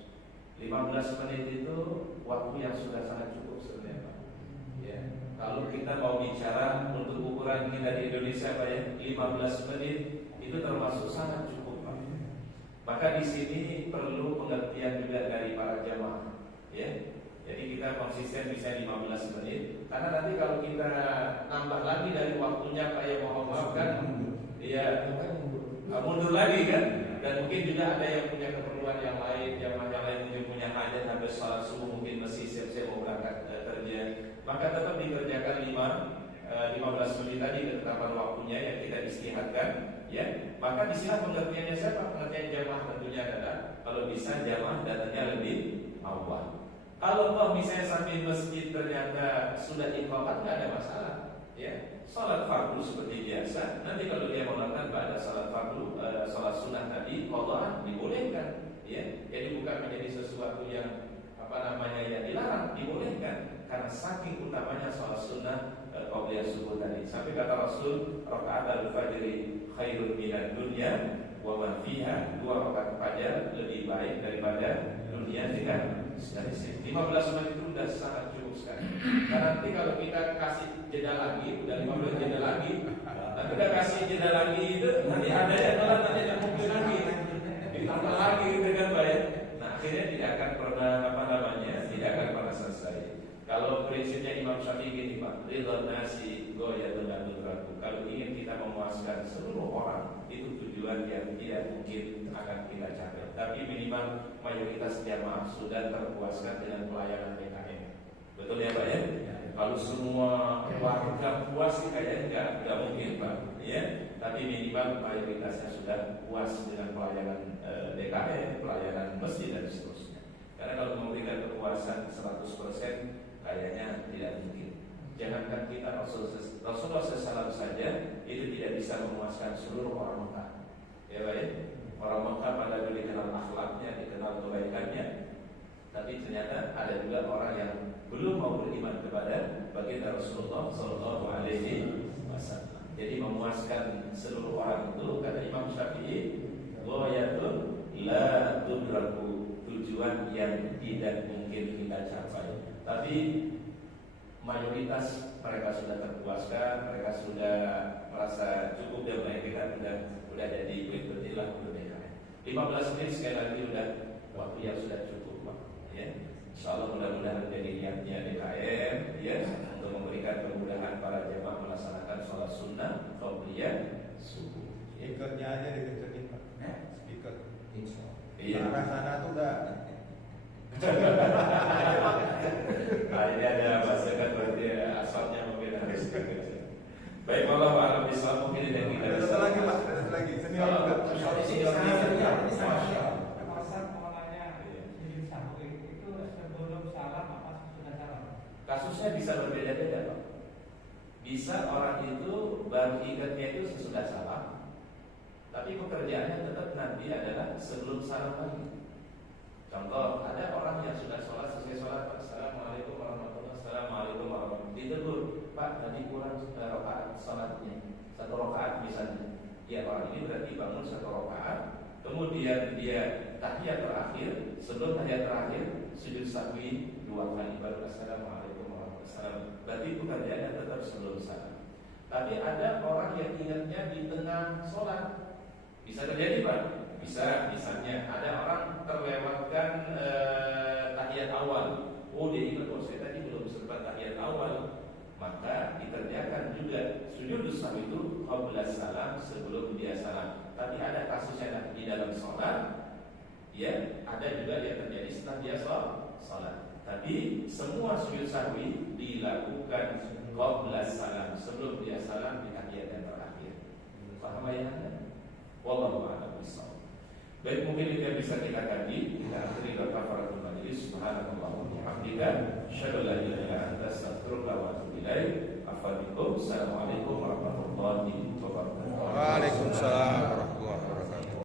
15 menit itu waktu yang sudah sangat cukup sebenarnya Pak. Ya. Kalau kita mau bicara untuk ukuran kita di Indonesia Pak ya, 15 menit itu termasuk sangat cukup Pak. Maka di sini perlu pengertian juga dari para jamaah, ya. Jadi kita konsisten bisa 15 menit. Karena nanti kalau kita nambah lagi dari waktunya Pak ya, mohon maaf kan, ya mundur lagi kan. Dan mungkin juga ada yang punya keperluan yang lain, jamaah yang lain mungkin punya hajat habis sholat subuh, mungkin masih siap-siap mau berangkat kerja. Maka tetap dikerjakan 15 menit tadi ketetapan waktunya yang kita istihadkan, ya. Maka di sini pengertiannya siapa? Pengertian jamaah tentunya adalah kalau bisa jamaah datangnya lebih awal. Kalau toh misalnya sambil masjid ternyata sudah iqamat, nggak ada masalah, ya. Salat fardu seperti biasa. Nanti kalau dia melakukan pada salat fardu, salat sunnah tadi, qadhaan dibolehkan, ya. Jadi bukan menjadi sesuatu yang yang dilarang, dibolehkan karena saking utamanya salat sunnah qobliyah subuh tadi. Sampai kata Rasul, rakaat al-fajri khairun minad dunya wa ma fiha. 2 rakaat fajar lebih baik daripada dunia dengan selisih. 15 menit itu sudah sangat cukup sekali. Karena nanti kalau kita kasih jeda lagi, udah 15 jeda lagi, tapi kita kasih jeda lagi itu nanti ada yang telat, nanti tidak mungkin lagi ditambah lagi dengan baik. Nah akhirnya tidak akan pernah tidak akan pernah selesai. Kalau prinsipnya Imam Syafi'i gini Pak, ridha nasi goyatun la tudraku. Kalau ingin kita memuaskan seluruh orang, itu tujuan yang tidak mungkin akan kita capai. Tapi minimal mayoritas jamaah sudah terpuaskan dengan pelayanan PKM. Betul ya Pak ya? Kalau semua warga puas sih kayaknya nggak mungkin Pak, ya. Tapi minimal mayoritasnya sudah puas dengan pelayanan DKM, pelayanan masjid dan seterusnya. Karena kalau memberikan kepuasan 100% kayaknya tidak mungkin. Jangankan kita Rasulullah SAW saja itu tidak bisa memuaskan seluruh orang Mekah. Ya baik, orang Mekah pada dikenal akhlaknya, dikenal kebaikannya, tapi ternyata ada juga orang yang belum mau beriman kepada baginda Rasulullah Sallallahu Alaihi Wasallam. Jadi memuaskan seluruh orang itu kata Imam Syafi'i, ghayatun la tudraku, tujuan yang tidak mungkin kita capai. Tapi mayoritas mereka sudah terpuaskan, mereka sudah merasa cukup dan mereka udah jadi berikutnya untuk DKM. 15 menit sekali lagi udah waktu yang sudah cukup, Pak. Ya. Insyaallah mudah-mudahan jadi niatnya DKM ya untuk memberikan kemudahan para jemaah melaksanakan sholat sunnah qabliyah subuh. Speakernya aja dikencengin Pak. Speaker. Iya. Arah sana tuh enggak. Ini ada masakan berarti asalnya mungkin harus dikenceng. Baik, Allah alam bisawab mungkin yang kita Ada bisa. satu lagi Pak, ada satu lagi. Senior juga. Kasusnya bisa berbeda-beda, Pak. Bisa orang itu baru ingatnya itu sesudah salam, tapi pekerjaannya tetap nanti adalah sebelum salam lagi. Contoh, ada orang yang sudah sholat selesai sholat, Pak, Assalamualaikum warahmatullahi wabarakatuh, Assalamualaikum warahmatullahi wabarakatuh. Ditegur, Pak, tadi kurang rakaat sholatnya, 1 rakaat misalnya. Ya, orang ini berarti bangun 1 rakaat, kemudian dia tahiyat terakhir, sebelum tahiyat terakhir sujud sahwi 2 kali baru Assalamualaikum warahmatullahi wabarakatuh. Berarti pekerjaannya tetap sebelum salam. Tapi ada orang yang ingatnya di tengah sholat. Bisa terjadi, Pak. Bisa, misalnya ada orang terlewatkan tahiyat awal. Oh, dia ingat, oh saya tadi belum sempat tahiyat awal. Maka dikerjakan juga sujud sahwi itu qabla salam, sebelum dia salam. Tapi ada kasusnya di dalam sholat, ya, ada juga yang terjadi setelah dia sholat. Tapi semua sujud sahwi dilakukan qabla salam, sebelum dia salam di tahiyat yang terakhir. Paham ya? Wallahu a'lam bishawab. Baik, mungkin itu yang bisa kita kaji. Kita akhiri kafaratul majlis. Subhanallah wa bihamdika, asyhadu an la ilaha illa anta, astaghfiruka wa atubu ilaik. Assalamualaikum